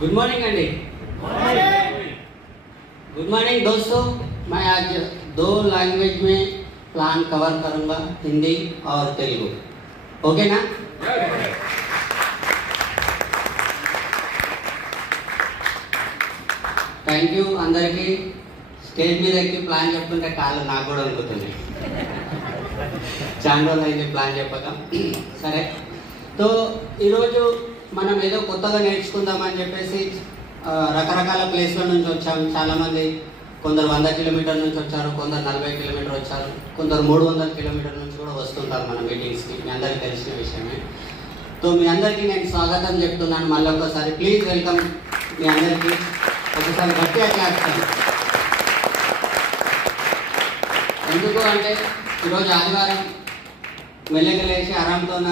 Good morning अंडी। Good morning दोस्तों। मैं आज दो लैंग्वेज में प्लान कवर करूंगा, हिंदी और तेलुगु। ओके ना? థ్యాంక్ యూ అందరికీ। స్టేజ్ మీద ఎక్కి ప్లాన్ చెప్తుంటే కాళ్ళు నాకు కూడా అనుకుంటుంది, చాలా రోజులు అయింది ప్లాన్ చెప్పక। సరే, తో ఈరోజు మనం ఏదో కొత్తగా నేర్చుకుందామని చెప్పేసి రకరకాల ప్లేస్ల నుంచి వచ్చాము చాలామంది। కొందరు 100 కిలోమీటర్ల నుంచి వచ్చారు, కొందరు 40 కిలోమీటర్ వచ్చారు, కొందరు 300 కిలోమీటర్ల నుంచి కూడా వస్తుంటారు మన మీటింగ్స్కి, మీ అందరికీ తెలిసిన విషయమే। తో మీ అందరికీ నేను స్వాగతం చెప్తున్నాను మళ్ళీ ఒకసారి। ప్లీజ్ వెల్కమ్ మీ అందరికీ, ఒకసారి గట్టిగా చేస్తాను। ఎందుకు అంటే ఈరోజు ఆదివారం మెల్లగా లేచి ఆరాంతోన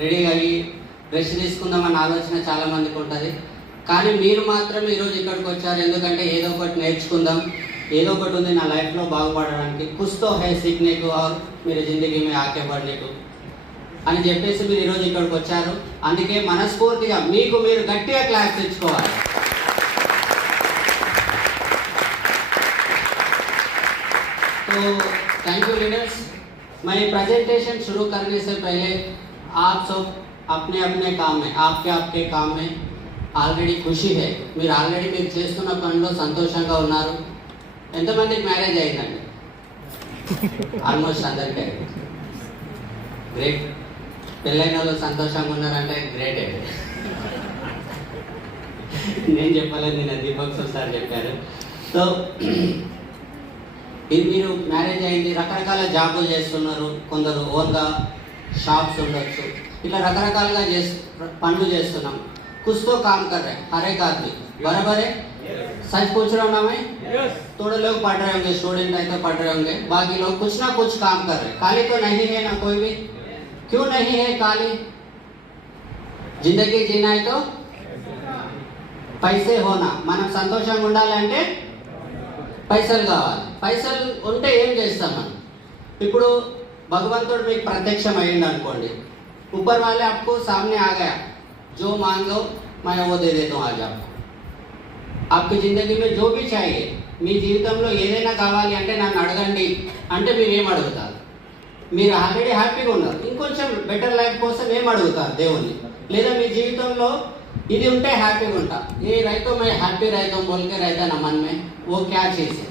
రెడీగా అయ్యి రెస్ట్ తీసుకుందామన్న ఆలోచన చాలామందికి ఉంటుంది, కానీ మీరు మాత్రం ఈరోజు ఇక్కడికి వచ్చారు ఎందుకంటే ఏదో ఒకటి నేర్చుకుందాం, ఏదో ఒకటి ఉంది నా లైఫ్లో బాగుపడడానికి, కుछ तो है सीखने को और मेरी జిందగీ में आगे बढ़ने को అని చెప్పేసి మీరు ఈరోజు ఇక్కడికి వచ్చారు। అందుకే మనస్ఫూర్తిగా మీకు మీరు గట్టిగా క్లాస్ తెచ్చుకోవాలి। तो थैंक यू लीडर्स। मैं प्रेजेंटेशन शुरू करने से पहले आप सब अपने अपने काम में, आपके काम में ఆల్రెడీ ఖుషి హే, మీరు ఆల్రెడీ మీరు చేస్తున్న పనిలో సంతోషంగా ఉన్నారు। ఎంతమందికి మ్యారేజ్ అయిందండి? ఆల్మోస్ట్ అందరికీ। గ్రేట్, పెళ్ళైన వాళ్ళు సంతోషంగా ఉన్నారంటే గ్రేట్। నేను చెప్పలేదు, నేను దీపక్ సార్ చెప్పారు। సో మీరు మ్యారేజ్ అయింది, రకరకాల జాబులు చేస్తున్నారు, కొందరు ఓన్గా షాప్స్ ఉండొచ్చు, ఇట్లా రకరకాలుగా పనులు చేస్తున్నాం। कुछ तो काम कर रहे हैं हर एक आदमी, बराबर है? सच पूछ रहा हूँ ना मैं? थोड़े लोग पढ़ रहे होंगे, स्टूडेंट है तो पढ़ रहे होंगे, बाकी लोग कुछ ना कुछ काम कर रहे हैं। खाली तो नहीं है ना कोई भी। क्यों नहीं है खाली? जिंदगी जीना है तो పైసే హోనా, మనం సంతోషంగా ఉండాలంటే పైసలు కావాలి। పైసలు ఉంటే ఏం చేస్తాం మనం? ఇప్పుడు భగవంతుడు మీకు ప్రత్యక్షం అయ్యింది అనుకోండి, ऊपर वाले आपको सामने आ गया, जो मांगो मैं वो दे देता हूँ आज आपको। आपकी జిందగీ में जो भी चाहिए, మీ జీవితంలో ఏదైనా కావాలి అంటే నన్ను అడగండి అంటే మీరు ఏం అడుగుతారు? మీరు ఆల్రెడీ హ్యాపీగా ఉన్నారు, ఇంకొంచెం బెటర్ లైఫ్ కోసం ఏం అడుగుతారు దేవుణ్ణి? లేదా మీ జీవితంలో ఇది ఉంటే హ్యాపీగా ఉంటా, ఏ రైతో मैं హ్యాపీ రైతో बोल के रहता ना मन में, वो क्या चीज है?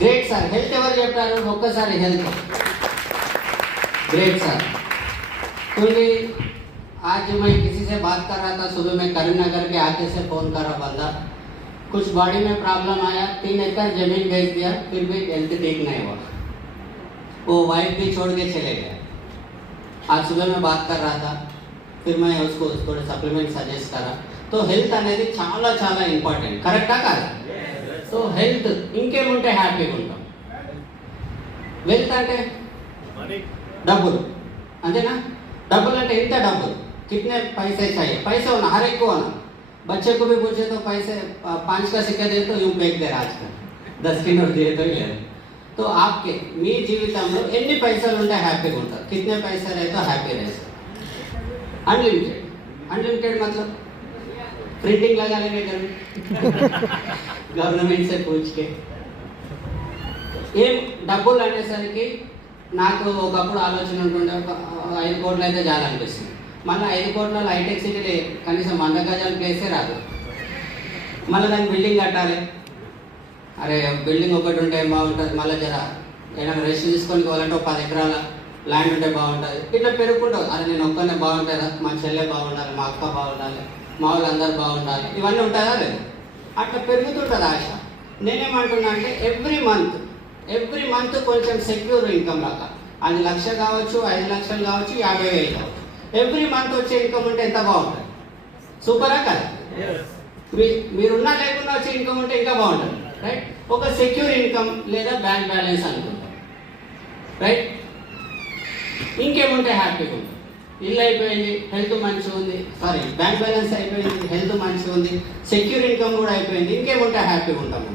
ग्रेट सर, हेल्थ ఎవరు చెప్పారు? ఒక్కసారి హెల్త్। Great sir. क्योंकि आज मैं किसी से बात कर रहा था, सुबह में करीमनगर के आके से फ़ोन करा बंदा, कुछ बॉडी में प्रॉब्लम आया, 3 एकड़ जमीन बेच दिया, फिर भी हेल्थ ठीक नहीं हुआ, वो वाइफ भी छोड़ के चले गए। आज सुबह में बात कर रहा था, फिर मैं उसको थोड़े सप्लीमेंट सजेस्ट करा। तो हेल्थ అనేది చాలా చాలా ఇంపార్టెంట్, కరెక్టా కాదా? సో హెల్త్ ఇంకేముంటే హ్యాపీగా ఉంటాం। వెల్త్ అంటే డబ్బులు, అంతేనా? डबल అంటే ఎంత డబ్బులు, कितने पैसे चाहिए? पैसे होना हर एक को होना। बच्चे को भी पूछे तो पैसे 5 का सिक्का दे तो यूं फेंक दे आजकल, 10 की नोट दिए तो ही ले। तो आपके మీ జీవితంలో ఎన్ని పైసలు ఉంటే హ్యాపీగా ఉంటారు? कितने पैसे रहे तो हैप्पी रह सकते? अनलिमिटेड। अनलिमिटेड मतलब प्रिंटिंग लगा लेंगे घर में गवर्नमेंट से पूछ के। ఏం డబ్బులు అనేసరికి నాకు ఒకప్పుడు ఆలోచన ఉంటుండే, 5 కోట్లు అయితే చాలనిపిస్తుంది। మళ్ళీ 5 కోట్లలో హైటెక్ సిటీలో కనీసం 100 గజాల ప్లేసే రాదు, మళ్ళీ దానికి బిల్డింగ్ కట్టాలి। అరే బిల్డింగ్ ఒకటి ఉంటే బాగుంటుంది, మళ్ళీ జర ఏదైనా రెస్ట్ తీసుకొని పోవాలంటే ఒక 10 ఎకరాల ల్యాండ్ ఉంటే బాగుంటుంది, ఇట్లా పెరుగుకుంటుంది। అరే నేను ఒక్కనే బాగుంటుందా, మా చెల్లె బాగుండాలి, మా అక్క బాగుండాలి, మా వాళ్ళు అందరు బాగుండాలి, ఇవన్నీ ఉంటుందా లేదు? అట్లా పెరుగుతుంటుంది ఆశ। నేనేమంటున్నా అంటే ఎవ్రీ మంత్ కొంచెం సెక్యూర్ ఇన్కమ్ లాగా, అది 1 లక్ష కావచ్చు, 5 లక్షలు కావచ్చు, 50,000 కావచ్చు, ఎవ్రీ మంత్ వచ్చే ఇన్కమ్ ఉంటే ఎంత బాగుంటుంది? సూపరా కదా? మీరున్నా లేకుండా వచ్చే ఇన్కమ్ ఉంటే ఇంకా బాగుంటుంది, రైట్? ఒక సెక్యూర్ ఇన్కమ్ లేదా బ్యాంక్ బ్యాలెన్స్ అనుకుంటాం, రైట్? ఇంకేముంటే హ్యాపీగా ఉంటుంది? ఇల్లు అయిపోయింది, హెల్త్ మంచిగా ఉంది, సారీ బ్యాంక్ బ్యాలెన్స్ అయిపోయింది, హెల్త్ మంచిగా ఉంది, సెక్యూర్ ఇన్కమ్ కూడా అయిపోయింది, ఇంకేముంటే హ్యాపీగా ఉంటాము?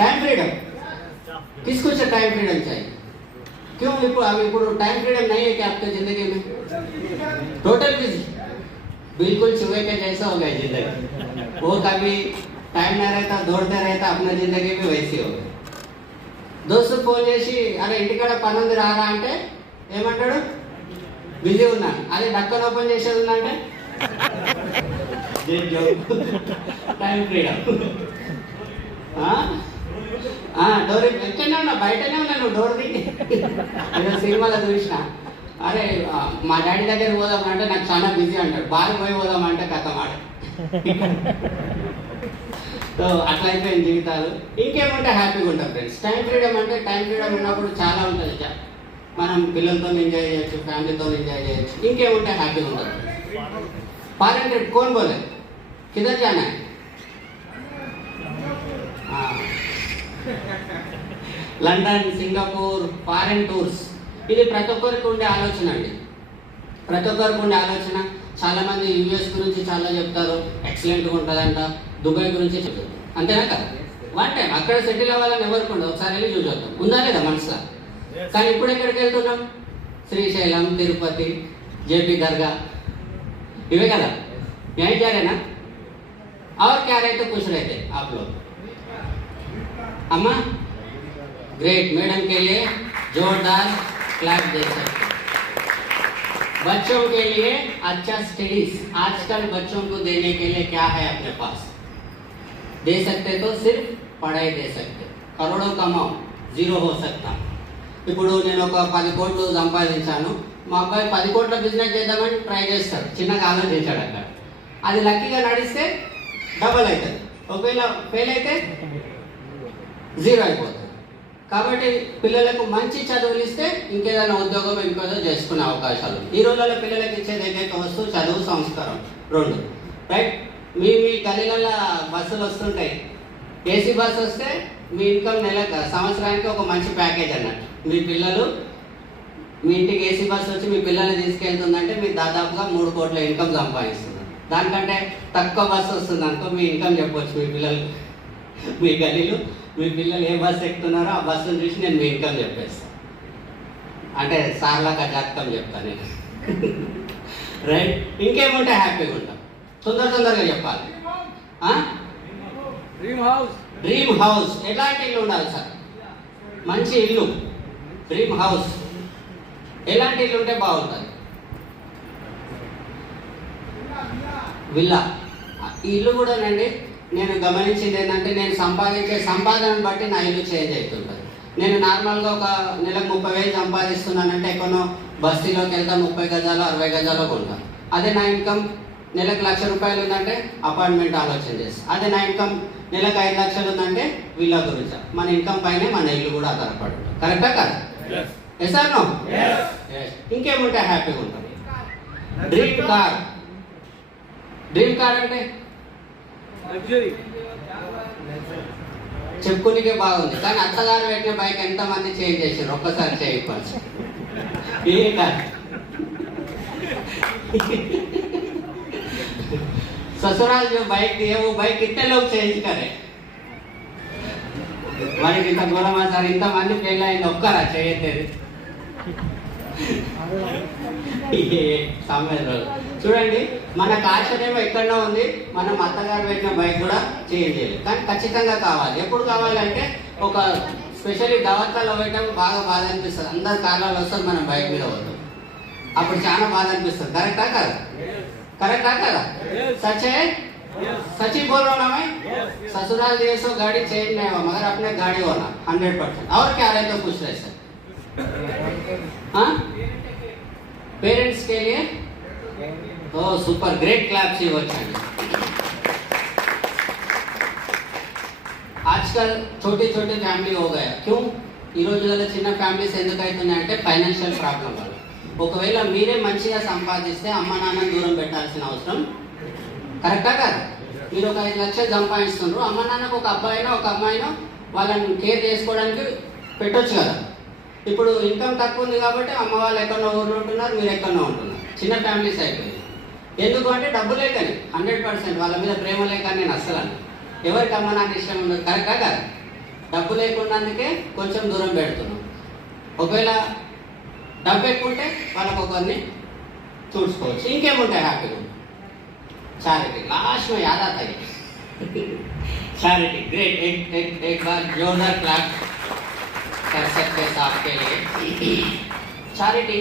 Time freedom. किसको चाहिए टाइम फ्रीडम चाहिए? क्यों? टाइम फ्रीडम नहीं है क्या आपके जिंदगी में? टोटल बिजी, बिल्कुल चूहे के जैसा हो गया जिंदगी। वो कभी टाइम नहीं रहता, दौड़ते रहता, अपना जिंदगी भी वैसी हो गई। దోస్తు ఫోన్ చేసి అరే ఇంటికాడ పని ఉంది రారా అంటే ఏమంటాడు, బిజీ ఉన్నాను. అదే డక్కన్ ఓపెన్ చేసేది ఉందంటే టైం ఫ్రీడమ్. డోర్ ఎక్కడనే ఉన్నా, బయటనే ఉన్నా, నువ్వు డోర్ దిగి సినిమాలో చూసిన. అరే మా డాడీ దగ్గర పోదామంటే నాకు చాలా బిజీ అంటాడు, బాగా పోయి పోదామంటే కథ మాట. సో అట్లా అయిపోయిన జీవితాలు. ఇంకేముంటే హ్యాపీగా ఉంటాం ఫ్రెండ్స్. టైం ఫ్రీడమ్ అంటే టైం ఫ్రీడమ్ ఉన్నప్పుడు చాలా ఉంటుంది. మనం పిల్లలతో ఎంజాయ్ చేయొచ్చు, ఫ్యామిలీతో ఎంజాయ్ చేయొచ్చు. ఇంకేముంటే హ్యాపీగా ఉంటుంది. ఫారెన్ ట్రిప్ कौन बोले किधर जाना है? London, Singapore, foreign tours. ఇది ప్రతి ఒక్కరికి ఉండే ఆలోచన అండి, ప్రతి ఒక్కరికి ఉండే ఆలోచన. చాలా మంది యూఎస్ గురించి చాలా చెప్తారు, ఎక్సలెంట్గా ఉంటుందంట. దుబాయ్ గురించి చెప్తారు, అంతేనా కదా? వన్ టైం అక్కడ సెటిల్ అవ్వాలని ఎవరికి ఉండదు, ఒకసారి వెళ్ళి చూసొద్దాం, ఉందా లేదా మనసులో? కానీ ఇప్పుడు ఎక్కడికి వెళ్తున్నాం? శ్రీశైలం, తిరుపతి, జేపీ దర్గా, ఇవే కదా. यहीं जा रहे ना? और क्या रहते खुश रहते आप लोग? अम्मा ग्रेट, मैडम के लिए जोरदार क्लैप दे सकते। बच्चों के लिए अच्छा स्टडीज, आजकल बच्चों को देने के लिए क्या है अपने पास? दे सकते तो सिर्फ पढ़ाई दे सकते, करोड़ों कमाओ, जीरो हो सकता. ఇప్పుడు నేను ఒక 10 కోట్లు సంపాదించాను, మా అబ్బాయి 10 కోట్ల బిజినెస్ చేద్దామని ట్రై చేస్తాడు, చిన్నగా ఆలోచించాడు. అక్కడ అది లక్కీగా నడిస్తే డబల్ అవుతుంది, ఒకవేళ ఫెయిల్ అయితే జీరో అయిపోతుంది. కాబట్టి పిల్లలకు మంచి చదువులు ఇస్తే ఇంకేదైనా ఉద్యోగం ఇంకేదో చేసుకునే అవకాశాలు. ఈ రోజుల్లో పిల్లలకి ఇచ్చేది ఏకైక వస్తువు చదువు, సంస్కారం, రెండు. రైట్? మీ గల్లీలలో బస్సులు వస్తుంటాయి, ఏసీ బస్సు వస్తే మీ ఇన్కమ్ సంవత్సరానికి ఒక మంచి ప్యాకేజ్ అన్నట్టు. మీ పిల్లలు మీ ఇంటికి ఏసీ బస్సు వచ్చి మీ పిల్లల్ని తీసుకెళ్తుందంటే మీరు దాదాపుగా 3 కోట్ల ఇన్కమ్ సంపాదిస్తున్నారు. దానికంటే తక్కువ బస్సు వస్తుంది అనుకో, మీ ఇన్కమ్ చెప్పవచ్చు. మీ పిల్లలు, మీ గల్లీలు మీ పిల్లలు ఏ బస్సు ఎక్కుతున్నారో ఆ బస్సును చూసి నేను మీ ఇన్కమ్ చెప్పేస్తాను. అంటే సార్లాగా జాతకం చెప్తాను నేను. రైట్? ఇంకేముంటే హ్యాపీగా ఉంటాం. తొందరగా చెప్పాలి. Dream house. డ్రీమ్ హౌస్ ఎలాంటి ఇల్లు ఉండాలి సార్? మంచి ఇల్లు, డ్రీమ్ హౌస్. ఎలాంటి ఇల్లు ఉంటే బాగుంటుంది? విల్లా. ఈ ఇల్లు కూడానండి నేను గమనించింది ఏంటంటే, నేను సంపాదించే సంపాదనను బట్టి నా ఇల్లు చేంజ్ అవుతుంటుంది. నేను నార్మల్గా ఒక నెలకు 30,000 సంపాదిస్తున్నానంటే ఎక్కడో బస్తీలోకి వెళ్తా 30 గజాలు 60 గజాలు కొంటాను. అదే నా ఇన్కమ్ నెలకు 1,00,000 రూపాయలు ఉందంటే అపార్ట్మెంట్ ఆలోచన చేస్తాను. అదే నా ఇన్కమ్ నెలకు 5 లక్షలు ఉందంటే విల్లా గురించి. మన ఇన్కమ్ పైనే మన ఇల్లు కూడా ఆధారపడి ఉంటుంది. కరెక్టా కాదు? Yes are no? ఇంకేముంటే హ్యాపీగా ఉంటాం? Dream car. డ్రీమ్ కార్ అంటే చెప్పుకునికే బాగుంది, కానీ అత్తగారు పెట్టిన బైక్ ఎంతమంది చేంజ్ చేశారు ఒక్కసారి చేయకపోవచ్చు. ఏ కార్? ससुराल जो बाइक दी है वो बाइक कितने लोग चेंज करे? మరి ఇంత ఘోరమా సార్? ఇంతమంది పెళ్ళి అయింది, ఒక్కరా చేయలేదు? చూడండి, మన ఆశనేమో ఎక్కడో ఉంది, మనం అత్తగారు పెట్టిన బైక్ కూడా చేంజ్ చేయాలి. కానీ ఖచ్చితంగా కావాలి. ఎప్పుడు కావాలంటే ఒక స్పెషల్లీ దవాఖాలో పోయేటప్పుడు బాగా బాధ అనిపిస్తుంది. అందరు కార్లలో వస్తారు, మనం బైక్ మీద పోతాం, అప్పుడు చాలా బాధ అనిపిస్తుంది. కరెక్టా కదా? करेक्ट है ना? सच है? सच ही बोल रहा हूँ ना मैं? ससुराल जैसो गाड़ी चेंज नहीं हुआ, मगर अपने गाड़ी होना 100%. और क्या रहे तो कुछ रह सकते. हाँ, पेरेंट्स के लिए तो सुपर, ग्रेट क्लैप सी వచ్చండి. आजकल छोटी छोटी फैमिली हो गया. क्यों? ఈ రోజులలో చిన్న ఫ్యామిలీస్ ఎందుకు అవుతున్నాయంటే ఫైనాన్షియల్ ప్రాబ్లం వల్ల. ఒకవేళ మీరే మంచిగా సంపాదిస్తే అమ్మ నాన్న దూరం పెట్టాల్సిన అవసరం. కరెక్టా కాదు? మీరు ఒక 5 లక్షలు సంపాదిస్తున్నారు, అమ్మ నాన్నకు ఒక అబ్బాయినో ఒక అమ్మాయినో వాళ్ళని కేర్ చేసుకోవడానికి పెట్టొచ్చు కదా. ఇప్పుడు ఇన్కమ్ తక్కువ ఉంది కాబట్టి అమ్మ వాళ్ళు ఎక్కడో ఊర్లో ఉంటున్నారు, మీరు ఎక్కడో ఉంటున్నారు. చిన్న ఫ్యామిలీస్ అయిపోయింది. ఎందుకు అంటే డబ్బు లేకని, 100% వాళ్ళ మీద ప్రేమ లేక. నేను అస్సలు అన్న ఎవరికి అమ్మ నాన్న ఇష్టం ఉండదు. కరెక్టా కాదు? డబ్బు లేకున్నందుకే కొంచెం దూరం పెడుతున్నాం. ఒకవేళ డబ్బు ఎక్కువ ఉంటే వాళ్ళకు ఒకరిని చూసుకోవచ్చు. ఇంకేముంటాయి హ్యాపీగా? चारिटी लास्ट में याद आता है चारिटी ग्रेट. एक बार जोरदार क्लैप कर सकते हैं साहब के लिए. చారిటీ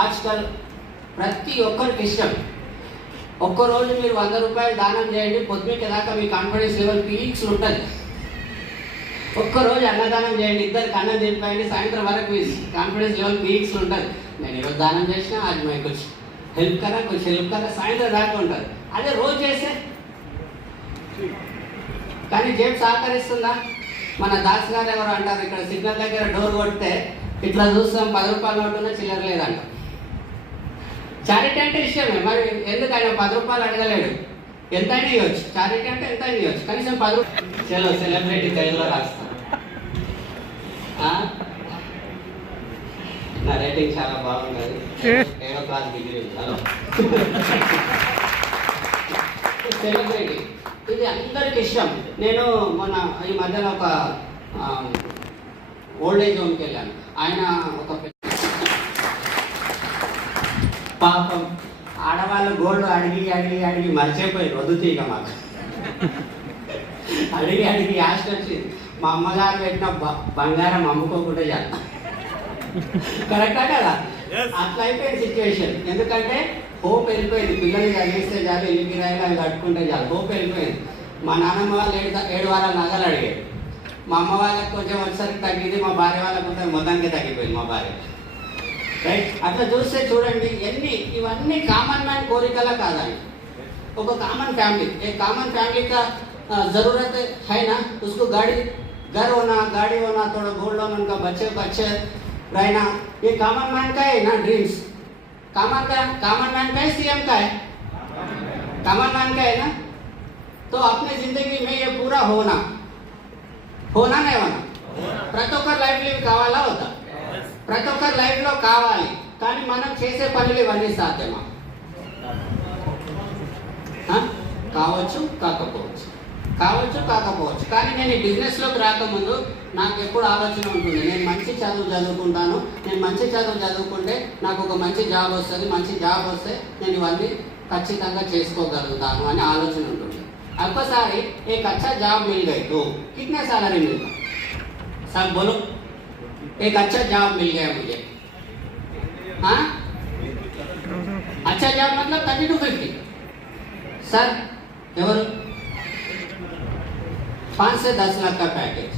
ఆజ్కల్ ప్రతి ఒక్కరికి ఇష్టం. ఒక్కరోజు మీరు 100 రూపాయలు దానం చేయండి, పొద్దుకి దాకా మీ కాన్ఫిడెన్స్ లెవెల్ పీక్స్ ఉంటుంది. ఒక్కరోజు అన్నదానం చేయండి, ఇద్దరికి అన్నం తినిపోయండి, సాయంత్రం వరకు మీ కాన్ఫిడెన్స్ లెవెల్ పీక్స్ ఉంటుంది. నేను ఈరోజు దానం చేసిన, అది మై కుछ హెల్ప్ కరా, కుछ హెల్ప్ కరా, సాయంత్రం దాకా ఉంటుంది. అదే రోజు చేస్తే కానీ జేబు సహకరిస్తుందా? మన దాస్ గారు ఎవరు అంటారు, ఇక్కడ సిగ్నల్ దగ్గర డోర్ కొడితే ఇట్లా చూస్తాం, 10 రూపాయల నోటు ఉన్నా చిల్లర లేదంట. చారిటీ అంటే ఇష్టమే, మరి ఎందుకు ఆయన 10 రూపాయలు అడగలేడు? ఎంతైనా ఇవ్వచ్చు, చారిటీ అంటే ఎంతైనా ఇవ్వచ్చు, కనీసం 10 రూపాయలు. చలో సెలబ్రిటీ తెలుగులో రాస్తాం. నా రేటింగ్ చాలా బాగుంటుంది, 7వ క్లాస్ డిగ్రీ. హలో సెలబ్రిటీ ఇది అందరికి ఇష్టం. నేను మొన్న ఈ మధ్యలో ఒక ఓల్డ్ ఏజ్ హోమ్కి వెళ్ళాను. ఆయన ఒక పాపం ఆడవాళ్ళు గోల్డ్ అడిగి అడిగి అడిగి మర్చిపోయి వదుతీగా మాకు అడిగి అడిగి యాస్ట్ వచ్చింది. మా అమ్మగారు పెట్టిన బంగారం అమ్ముకోకుండా చేస్తాం. కరెక్టా కదా? అట్లా అయిపోయింది సిచ్యువేషన్. ఎందుకంటే హోప్ వెళ్ళిపోయింది. పిల్లల్ని చదివిస్తే చాలు, ఇల్లు కిరాయిలు అవి కట్టుకుంటే చాలు, హోప్ వెళ్ళిపోయింది. మా నాన్నమ్మ వాళ్ళు 7 వారాల నగలు అడిగారు. మా అమ్మ వాళ్ళకి కొంచెం వచ్చేసరికి తగ్గింది, మా భార్య వాళ్ళకి కొంచెం మొత్తానికి తగ్గిపోయింది మా భార్య. రైట్? అట్లా చూస్తే చూడండి, ఇవన్నీ కామన్ మ్యాన్ కోరికలా కాదండి. ఒక common family, a common family का जरूरत है ना, उसको घर होना, गाड़ी होना, थोड़ा गोल्ड लोन, उनका बच्चे को अच्छे रहना, ये कॉमन मैन का है ना ड्रीम्स. कॉमन मैन का है, सीएम का है, कॉमन मैन का है ना. तो अपने जिंदगी में ये पूरा होना नहीं होना, ప్రతి ఒక్కరి లైఫ్ లో కావాలా వద్దా? ప్రతి ఒక్కరి లైఫ్ లో కావాలి. కానీ మనం చేసే పనులు ఇవన్నీ సాధ్యమా? కావచ్చు, కాకపోవచ్చు. కానీ నేను ఈ బిజినెస్లోకి రాకముందు నాకు ఎప్పుడు ఆలోచన ఉంటుంది, నేను మంచి చదువు చదువుకుంటాను, నేను మంచి చదువు చదువుకుంటే నాకు ఒక మంచి జాబ్ వస్తుంది, మంచి జాబ్ వస్తే నేను ఇవన్నీ ఖచ్చితంగా చేసుకోగలుగుతాను అని ఆలోచన ఉంటుంది. ఒక్కసారి एक अच्छा जॉब मिल गई तो कितना सैलरी मिलता? सब बोलो. एक अच्छा जॉब मिल गया मुझे. हाँ, अच्छा जॉब मतलब 30 to 50. सर ఎవరు 5 से 10 लाख का पैकेज,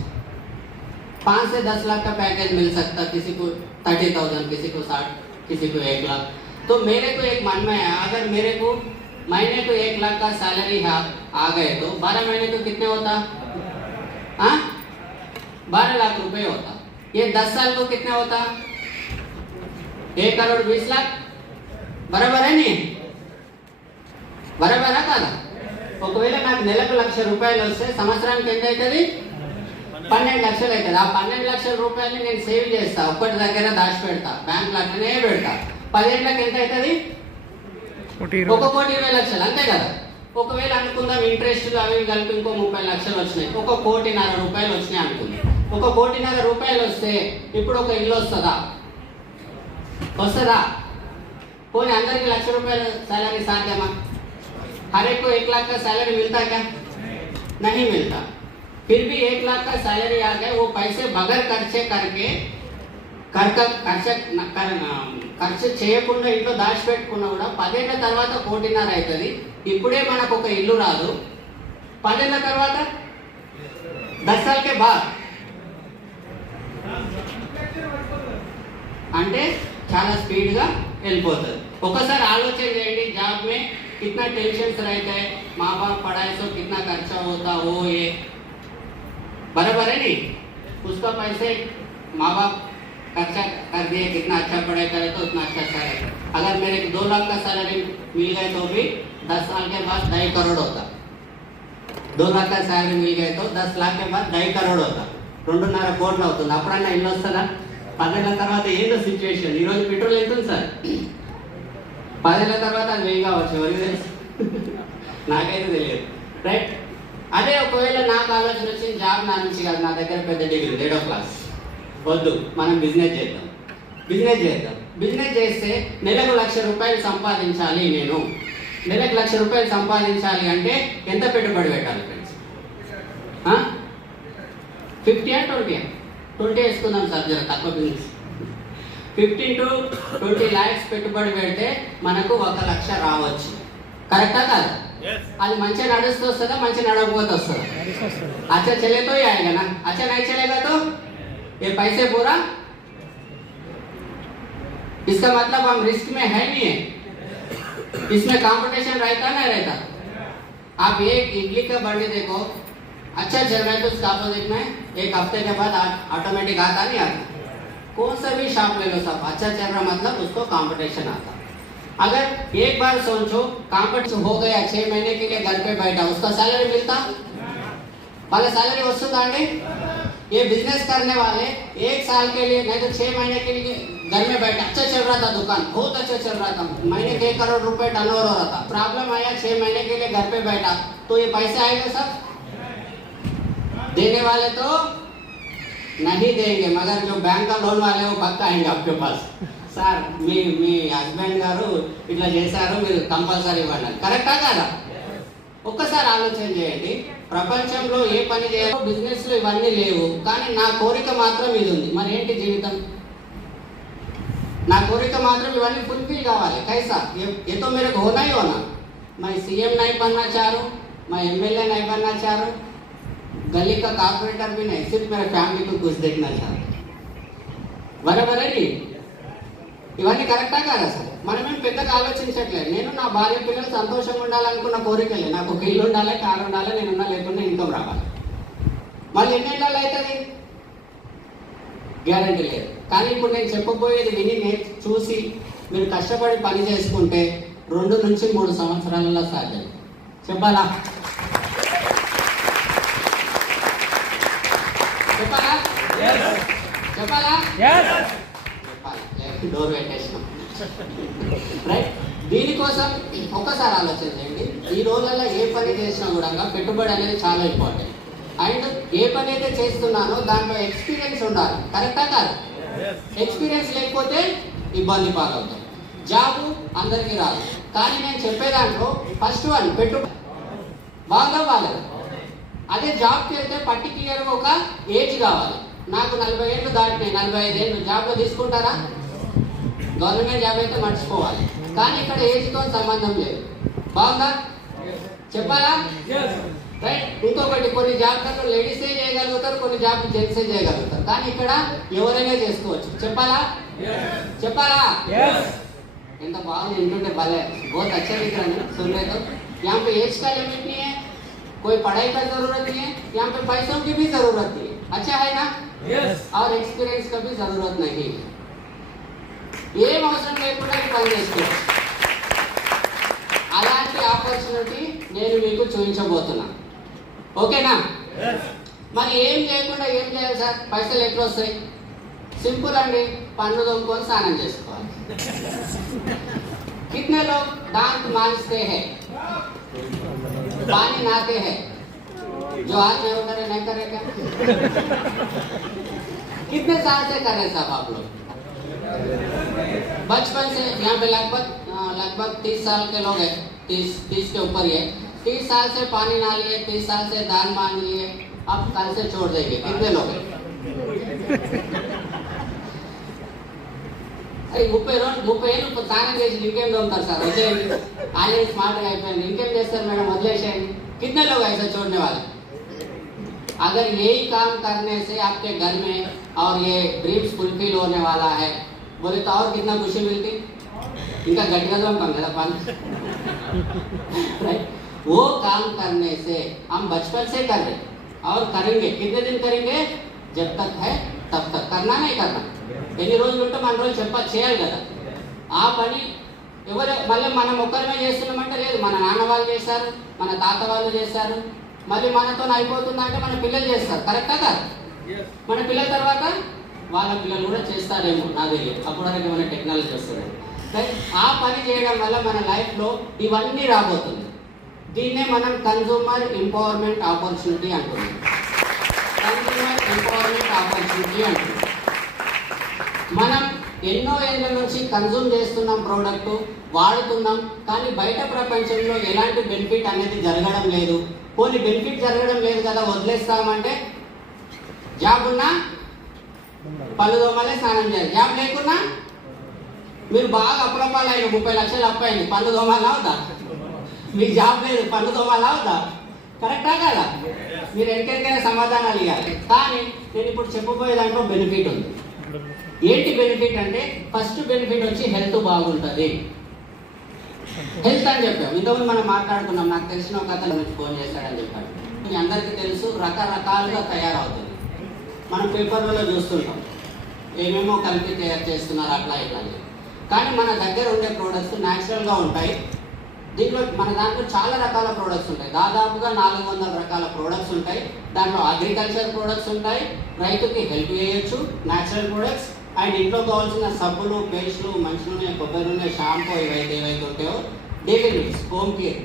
5 से 10 लाख का पैकेज मिल सकता, किसी को 30,000, किसी को 60, किसी को 1 लाख. तो मेरे को एक मन में है, अगर मेरे को महीने को 1 लाख का सैलरी आ गए तो 12 महीने को कितने होता? 12 लाख रुपए होता. ये 10 साल को कितने होता? 1 करोड़ 20 लाख. बराबर है नहीं? బరాబరా కాదా? ఒకవేళ నాకు నెలకు 1,00,000 రూపాయలు వస్తే సంవత్సరానికి ఎంత అవుతుంది? 12 లక్షలు అవుతుంది. ఆ 12 లక్షల రూపాయలని నేను సేవ్ చేస్తా, ఒక్కటి దగ్గర దాచిపెడతా, బ్యాంకులో అట్లనే పెడతా. 10 ఏళ్ళకి ఎంత అవుతుంది? 1,20,00,000, అంతే కదా? ఒకవేళ అనుకుందాం ఇంట్రెస్ట్ అవి కలిపి ఇంకో 30 లక్షలు వచ్చినాయి, 1,50,00,000 రూపాయలు వచ్చినాయి అనుకుందాం. 1,50,00,000 రూపాయలు వస్తే ఇప్పుడు ఒక ఇల్లు వస్తుందా? పోనీ అందరికి 1,00,000 రూపాయల सैलरी సాధ్యమా? हर एक को 1 लाख का सैलरी मिलता क्या? नहीं मिलता. फिर भी 1 लाख का सैलरी आ गया, वो पैसे बगैर खर्चे करके ఖర్చు చేయకుండా ఇంట్లో దాచిపెట్టుకున్నా కూడా 10 ఏళ్ల తర్వాత 1,50,00,000 అవుతుంది. ఇప్పుడే మనకు ఒక ఇల్లు రాదు, 10 ఏళ్ల తర్వాత 10 साल के बाद అంటే చాలా స్పీడ్గా వెళ్ళిపోతుంది. ఒకసారి ఆలోచన చేయండి, జాబ్ में कितना टेंशन रहता है, माँ बाप पढ़ाई से कितना खर्चा होता हो, ये बराबर है नहीं? उसका पैसे माँ बाप खर्चा कर दिए, कितना अच्छा पढ़ाई करे तो उतना अच्छा सैलरी. अगर मेरे 2 लाख का सैलरी मिल गए तो भी 10 साल के बाद 2.5 करोड़ होता. 2 लाख का सैलरी मिल गए तो 10 लाख के बाद 2.5 करोड़ होता, 2.5 కోట్లు అవుతుంది. అప్పుడన్నా ఇల్లు వస్తుందా? 10 ఏళ్ళ తర్వాత ఏందో సిచ్యువేషన్. ఈరోజు పెట్రోల్ ఎంత ఉంది సార్? 10 ఏళ్ళ తర్వాత అది 1000 కావచ్చు, ఎవరికి తెలుసు? నాకైతే తెలియదు. రైట్? అదే ఒకవేళ నాకు ఆలోచన వచ్చింది, జాబ్ నా నుంచి కాదు, నా దగ్గర పెద్ద డిగ్రీ 3rd క్లాస్ వద్దు, మనం బిజినెస్ చేద్దాం. బిజినెస్ చేస్తే నెలకు 1,00,000 రూపాయలు సంపాదించాలి, నేను నెలకు 1,00,000 రూపాయలు సంపాదించాలి అంటే ఎంత పెట్టుబడి పెట్టాలి ఫ్రెండ్స్? 50 ఆ 20 ఆ? 20 వేసుకుందాం సార్, జర తక్కువ బిజినెస్. 15 to 20 lakhs పెట్టుబడి పెడితే మనకు 1,00,000 రావచ్చు. కరెక్టా కాదా? అది మంచిగా నడుస్తూ వస్తుందా, మంచిగా నడవకపోతే వస్తుందా? अच्छा चले तो ही आएगा ना, अच्छा नहीं चलेगा तो ये पैसे पूरा, इसका मतलब हम रिस्क में है नहीं है, इसमें कंपटीशन रहता ना रहता। आप एक इडली का बंडी देखो, अच्छा चल रहा है तो उसका अपोजिट में एक हफ्ते के बाद ऑटोमेटिक आता नहीं आता। कौन सा भी शॉप ले लो सब, अच्छा चल रहा मतलब उसको कंपटीशन आता। अगर एक बार सोचो कंपटीशन हो गया, 6 महीने के लिए घर पे बैठा, उसका सैलरी मिलता, वाला सैलरी वस्तुता अंडी। ये बिजनेस करने वाले 1 साल के लिए नहीं तो 6 महीने के लिए घर में बैठे, अच्छा चल रहा था दुकान, बहुत अच्छा चल रहा था, महीने के 1 करोड़ रुपए टर्नओवर हो रहा था। प्रॉब्लम आया 6 महीने के लिए घर पे बैठा, तो ये पैसा आएगा सब? देने वाले तो नहीं देंगे, मगर जो बैंक का लोन वाले वो पक्का आएंगे आपके पास। సార్ మీ హస్బెండ్ గారు ఇట్లా చేశారు, మీరు కంపల్సరీ ఇవ్వండి. కరెక్టా కాదా? ఒక్కసారి ఆలోచన చేయండి. ప్రపంచంలో ఏ పని చేయాలో బిజినెస్లో ఇవన్నీ లేవు, కానీ నా కోరిక మాత్రం ఇది ఉంది. మరి ఏంటి జీవితం? నా కోరిక మాత్రం ఇవన్నీ ఫుల్ఫిల్ కావాలి. కైసా ये तो मेरे को होना ही होना। मैं सीएम नहीं बनना चाह रहा हूँ, मैं एमएलए नहीं बनना चाह रहा हूँ, गली का कारपोरेटर भी नहीं, सिर्फ मेरे फैमिली को खुश देखना चाह रहा हूँ. बराबर है नी? ఇవన్నీ కరెక్టా కాదా సార్? మనమేం పెద్దగా ఆలోచించట్లేదు. నేను నా భార్య పిల్లలు సంతోషంగా ఉండాలనుకున్న కోరికలే. నాకు ఒక ఇల్లు ఉండాలి, కారు ఉండాలి, నేనున్నా లేకుండా ఇన్కమ్ రావాలి. మళ్ళీ ఎన్నేళ్ళు అవుతుంది గ్యారంటీ లేదు. కానీ ఇప్పుడు నేను చెప్పబోయేది విని చూసి మీరు కష్టపడి పని చేసుకుంటే 2 నుంచి 3 సంవత్సరాలలో సాధ్యం. చెప్పాలా? చెప్పాలా? చెప్పాలా? డోర్ పెట్టేసినాం రైట్. దీనికోసం ఒక్కసారి ఆలోచన చేయండి. ఈ రోజుల్లో ఏ పని చేసినా కూడా పెట్టుబడి అనేది చాలా ఇంపార్టెంట్. అండ్ ఏ పని అయితే చేస్తున్నానో దాంట్లో ఎక్స్పీరియన్స్ ఉండాలి. కరెక్టా కాదు? ఎక్స్పీరియన్స్ లేకపోతే ఇబ్బంది పాలవుతాం. జాబ్ అందరికీ రాదు, కానీ నేను చెప్పే దాంట్లో ఫస్ట్ వన్ పెట్టుబడి బాగా బాగాలేదు. అదే జాబ్కి వెళ్తే పర్టిక్యులర్గా ఒక ఏజ్ కావాలి. నాకు 40 ఏళ్ళు దాటినాయి, 45 ఏళ్ళు జాబ్లో తీసుకుంటారా? గవర్నమెంట్ జాబ్ అయితే మర్చిపోవాలి. కానీ ఇక్కడ ఏజ్తో సంబంధం లేదు. బాగుందా? చెప్పాలా? రైట్. ఇంకొకటి, కొన్ని జాబ్లలో లేడీసే చేయగలుగుతారు, కొన్ని జాబ్ జెంట్సే చేయగలుగుతారు, కానీ ఇక్కడ ఎవరైనా చేసుకోవచ్చు. చెప్పాలా? చెప్పాలా? ఎంత బాగుంది వింటుంటే భలే, बहुत अच्छा दिख रहा है सुन रहे तो. यहाँ पे एज का लिमिट नहीं है, कोई पढ़ाई का जरूरत नहीं है, यहाँ पे पैसों की भी जरूरत नहीं है. अच्छा है ना? और एक्सपीरियंस का भी जरूरत नहीं है. ఏం అవసరం లేకుండా పని చేసుకోవచ్చు. అలాంటి ఆపర్చునిటీ నేను మీకు చూపించబోతున్నా. ఓకేనా? మరి ఏం చేయకుండా ఏం చేయాలి సార్? పైసలు ఎట్లా వస్తాయి? సింపుల్ అండి, పన్ను దొంగకొని స్నానం చేసుకోవాలి. कितने लोग दांत मांजते हैं, पानी नहाते हैं? जो हाथ में वो करे नहीं करे क्या? कितने साल से कर रहे साहब आप लोग? बचपन से. यहाँ पे लगभग 30 साल के लोग हैं, 30 के ऊपर ही है. 30 साल से पानी ना लिए, 30 साल से दान मांग लिए, अब कल से छोड़ देंगे. कितने लोग हैं? अरे 30 ఏళ్ళు స్నానం చేసి ఇంకేం దొంగతారు సార్? వచ్చేయండి, ఆయన స్మార్ట్గా అయిపోయింది, ఇంకేం చేస్తారు మేడం, వదిలేసేయండి. कितने लोग ऐसे छोड़ने वाले? अगर यही काम करने से आपके घर में और ये ड्रीम्स फुलफिल होने वाला है बोले तो और कितना खुशी मिलती. इनका गटिया तो हम पंखा पान वो काम करने से हम बचपन से कर रहे और करेंगे. कितने दिन करेंगे? जब तक है तब तक. करना नहीं करना, ఎన్ని రోజులు ఉంటే మన రోజు చేయాలి కదా. ఆ పని ఎవరు మళ్ళీ మనం ఒక్కరిమే చేస్తున్నామంటే లేదు, మన నాన్న వాళ్ళు చేశారు, మన తాత వాళ్ళు చేశారు, మళ్ళీ మనతో అయిపోతుందా అంటే మన పిల్లలు చేస్తారు. కరెక్టా కాదు? మన పిల్లల తర్వాత వాళ్ళ పిల్లలు కూడా చేస్తారేమో, నాకు తెలియదు. అప్పుడు వరకు ఏమైనా టెక్నాలజీ వస్తుంది. ఆ పని చేయడం వల్ల మన లైఫ్లో ఇవన్నీ రాబోతుంది. దీన్నే మనం కన్జ్యూమర్ ఎంపవర్మెంట్ ఆపర్చునిటీ అంటున్నాం. కన్జ్యూమర్ ఎంపవర్మెంట్ ఆపర్చునిటీ అంటున్నాం. మనం ఎన్నో ఏళ్ళ నుంచి కన్జ్యూమ్ చేస్తున్నాం ప్రోడక్ట్, వాడుతున్నాం, కానీ బయట ప్రపంచంలో ఎలాంటి బెనిఫిట్ అనేది జరగడం లేదు. కొన్ని బెనిఫిట్ జరగడం లేదు కదా వదిలేస్తామంటే, జాబ్ ఉన్నా పళ్ళు దోమలే స్నానం చేయాలి, జాబ్ లేకున్నా మీరు బాగా అప్పులపాలు అయిన 30 లక్షలు అప్పు అయింది, పళ్ళు దోమాలు అవుతా? మీకు జాబ్ లేదు, పళ్ళు దోమాలు అవుతా? కరెక్టా కదా? మీరు ఎక్కడికైనా సమాధానాలు ఇవ్వాలి. కానీ నేను ఇప్పుడు చెప్పబోయే దాంట్లో బెనిఫిట్ ఉంది. ఏంటి బెనిఫిట్ అంటే, ఫస్ట్ బెనిఫిట్ వచ్చి హెల్త్ బాగుంటుంది. హెల్త్ అని చెప్పాం, ఇంతకుముందు మనం మాట్లాడుకున్నాం. నాకు తెలిసిన ఒక అతను నుంచి ఫోన్ చేస్తాడని చెప్పాడు. మీ అందరికీ తెలుసు, రకరకాలుగా తయారవుతుంది. మనం పేపర్లలో చూస్తుంటాం ఏమేమో కలిపి తయారు చేస్తున్నారు అట్లా ఇట్లా. కానీ మన దగ్గర ఉండే ప్రోడక్ట్స్ న్యాచురల్గా ఉంటాయి. దీంట్లో మన దాంట్లో చాలా రకాల ప్రోడక్ట్స్ ఉంటాయి. దాదాపుగా 400 రకాల ప్రోడక్ట్స్ ఉంటాయి. దాంట్లో అగ్రికల్చర్ ప్రోడక్ట్స్ ఉంటాయి, రైతుకి హెల్ప్ చేయొచ్చు, న్యాచురల్ ప్రోడక్ట్స్, అండ్ ఇంట్లో కావాల్సిన సబ్బులు, పేస్టులు, మంచి నూనె, కొబ్బరి నూనె, షాంపూ, ఏవైతే ఉంటాయో డైలీ నీడ్స్, హోమ్ కేర్